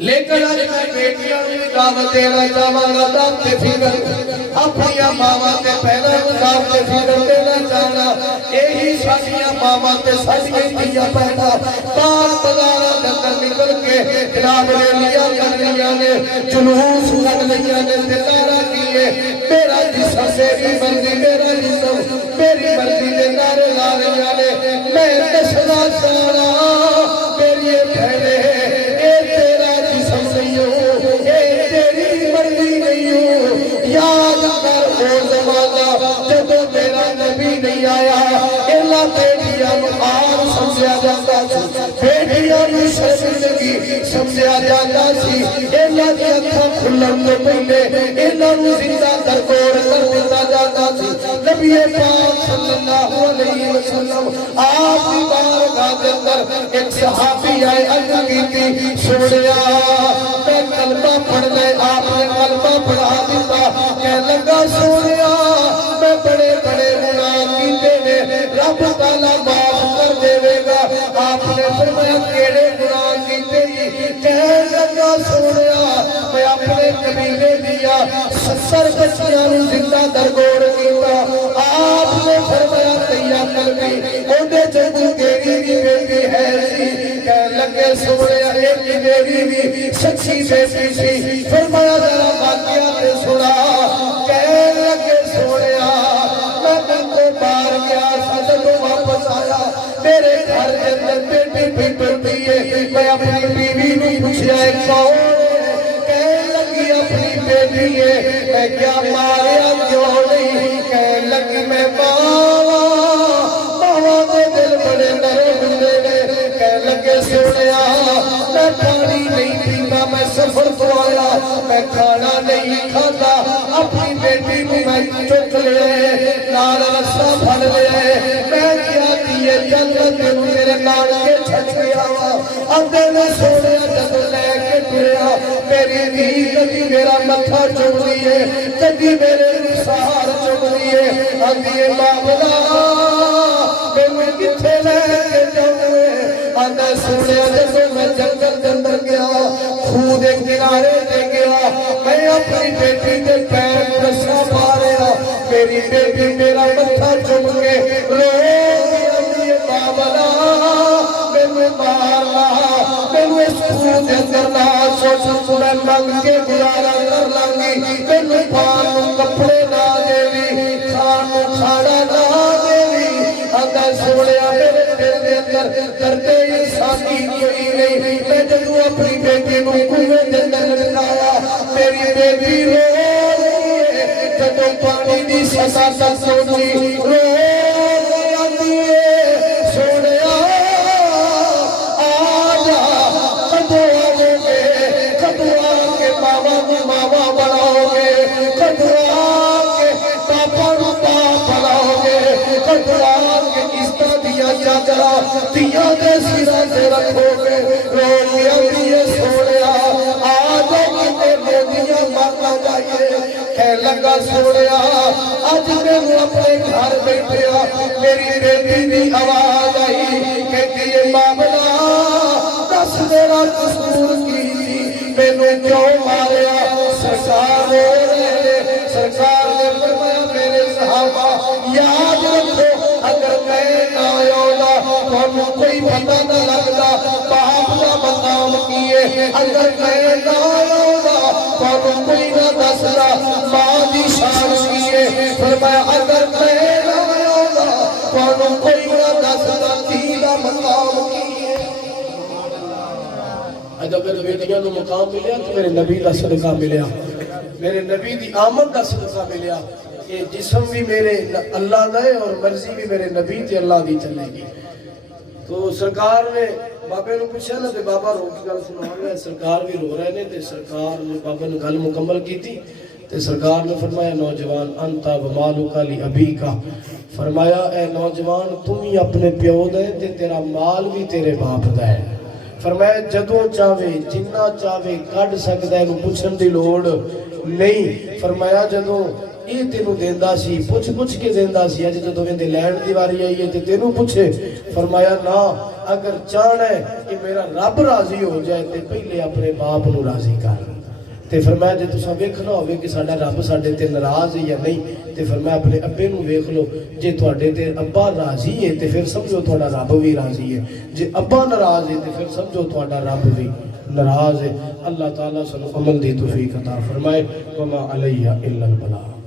لیکن آج میں بیٹیاں بھی دعوت دینا چاہوں گا دعوت فکر اپنی ماما تے پہلا دعوت فکر دینا چاہنا یہی ساتھیاں ماما تے ساتھیاں دیا پیدا بار بغارہ دندر نکل کے جناب نے لیا کر لیا نے جلوس کر لیا نے دلارہ کیے میرا جسم میری مرضی میرا جسم میری مرضی نے نارے لا لیا نے میں دسنا چاہنا میری بہنے یاد کر وہ زمانہ جب میرا نبی نہیں آیا اللہ بیٹیاں آر سمجھا جاتا سی بیٹیاں شرمندگی سمجھا جاتا سی اللہ کی اکھاں کھلن تو پہلے اللہ زندہ درکور کر دیتا جاتا سی نبی پاک صلی اللہ علیہ وسلم آپ کی بارگاہ کے اندر ایک صحابی آئے عرض کی تھی سنیا میں کلمہ پڑھ لے آپ نے کلمہ پڑھا دیتا کہنے لگا سونیا میں بڑے بڑے گناہ کیتے نے رب تعالیٰ معاف کر دے گا آپ نے فرمایا کیڑے گناہ کیتے کہنے لگا سونیا میں اپنے قبیلے دیا 70 بچیاں زندہ درگور کیتا آپ نے فرمایا تیا قلبی اونڈے جنگو تیری بھی بیٹی ہے سی کہنے لگے سونیا ایک میری بھی سچی بیٹی سی فرمایا ذرا واقعہ سنا کہنے لگے سونیا میں دن کو بار گیا صدقوں واپس آیا میرے گھر کے اندر بیٹی بھی پڑتی ہے میں اپنی بیوی نے پوچھا ہے کون کہنے لگی اپنی بیٹی ہے میں کیا ماریا کیوں نہیں کہنے لگی میں ماما دے دل بڑے نرم ہوندے نے کہنے لگے سونیا میں پانی نہیں پیتا میں سفر تو آیا میں کھانا نہیں کھاتا اپنی بیٹی کو میں چک لے نال رسا پھڑ لے میں کیا دیے جنت میرے نال کے چھٹ گیا اندے میں سونیا جب لے کے ٹریا میری دھی کبھی میرا متھا چوم لیے کبھی میرے رخسار چوم لیے اندیے بابلا میں کتھے لے کے جاؤں اندر سونیا جب میں جنگل کے اندر گیا خود ایک کنارے دے گیا میں اپنی بیٹی کے پیر رسا پا رہا میری بیٹی میرا متھا چوم کے رو اندیے بابلا میں مارنا میں اس خود اندر نہ سوچ میں مانگ کے گزارا کر لانگی میں پان کپڑے نہ دیوی کھانو کھانا نہ دیوی اندر سوڑیا میرے دل دے اندر کرتے انسانی کوئی نہیں میں جدو اپنی بیٹی کو کنویں دے اندر لٹایا میری بیٹی رو رہی ہے جدو پانی دی سزا تک سوچی رو آتی ہے سوڑیا آجا کدو آگے گے کدو آگے ماما کو ماما بڑھاؤ گے کدو آگے پاپا کو پاپ بڑھاؤ گے کدو آگے اس طرح دیا چاچرا دیا دے سیرہ سے رکھو گے رو گیا دیئے سوڑیا آجا کتے موجیاں مارنا جائیے کہہ لگا سوڑیا آج میں وہ اپنے گھر بیٹھیا میری بیٹی دی آواز آئی کہتی ہے معاملہ دس میرا قصور کی میں نے کیوں ماریا سرکار ہو رہے سرکار نے فرمایا میرے صحابہ یاد رکھو اگر میں نہ آیا تو کوئی پتہ نہ لگتا باپ کا مقام کیے اگر میں نہ آیا تو کوئی نہ دستا ماں دی شان کیے فرمایا اگر میں نہ آیا تو کوئی نہ دستا تھی کا مقام کیے اج اگر بیٹیاں نو مقام ملیا تو میرے نبی دا صدقہ ملیا، میرے نبی دی آمد دا صدقہ ملیا. یہ جسم بھی میرے اللہ دا ہے اور مرضی بھی میرے نبی تے اللہ دی چلے گی. تو سرکار نے بابے نو پوچھا نا تے بابا رو کے گل سنا رہا ہے، سرکار بھی رو رہے نے تے سرکار نے بابا نے گل مکمل کی تھی تے سرکار نے فرمایا نوجوان انتا ومالک لابیکا، فرمایا اے نوجوان تم ہی اپنے پیو دے تے تیرا مال بھی تیرے باپ دا ہے. فرمایا جدوں چاہے جنہ چاہے کڈ سکدا ہے نو پوچھن دی لوڑ نہیں. فرمایا جدوں یہ تینوں دیندا سی پوچھ کے دیندا سی، اج جدوں ایندے لین دی واری آئی ہے تے تینوں پوچھے. فرمایا نا اگر چاہنا ہے کہ میرا رب راضی ہو جائے تے پہلے اپنے باپ نو راضی کر. تے فرمایا جے تساں ویکھنا ہوے کہ ساڈا رب ساڈے تے ناراض ہے یا نہیں تے فرمایا اپنے ابے نو ویکھ لو، جے تواڈے تے ابا راضی ہے تے پھر سمجھو تہاڈا رب بھی راضی ہے، جے ابا ناراض ہے تے پھر سمجھو تہاڈا رب بھی ناراض ہے. اللہ تعالیٰ سن عمل دی توفیق عطا فرمائے. وما علیہ الا البلاغ.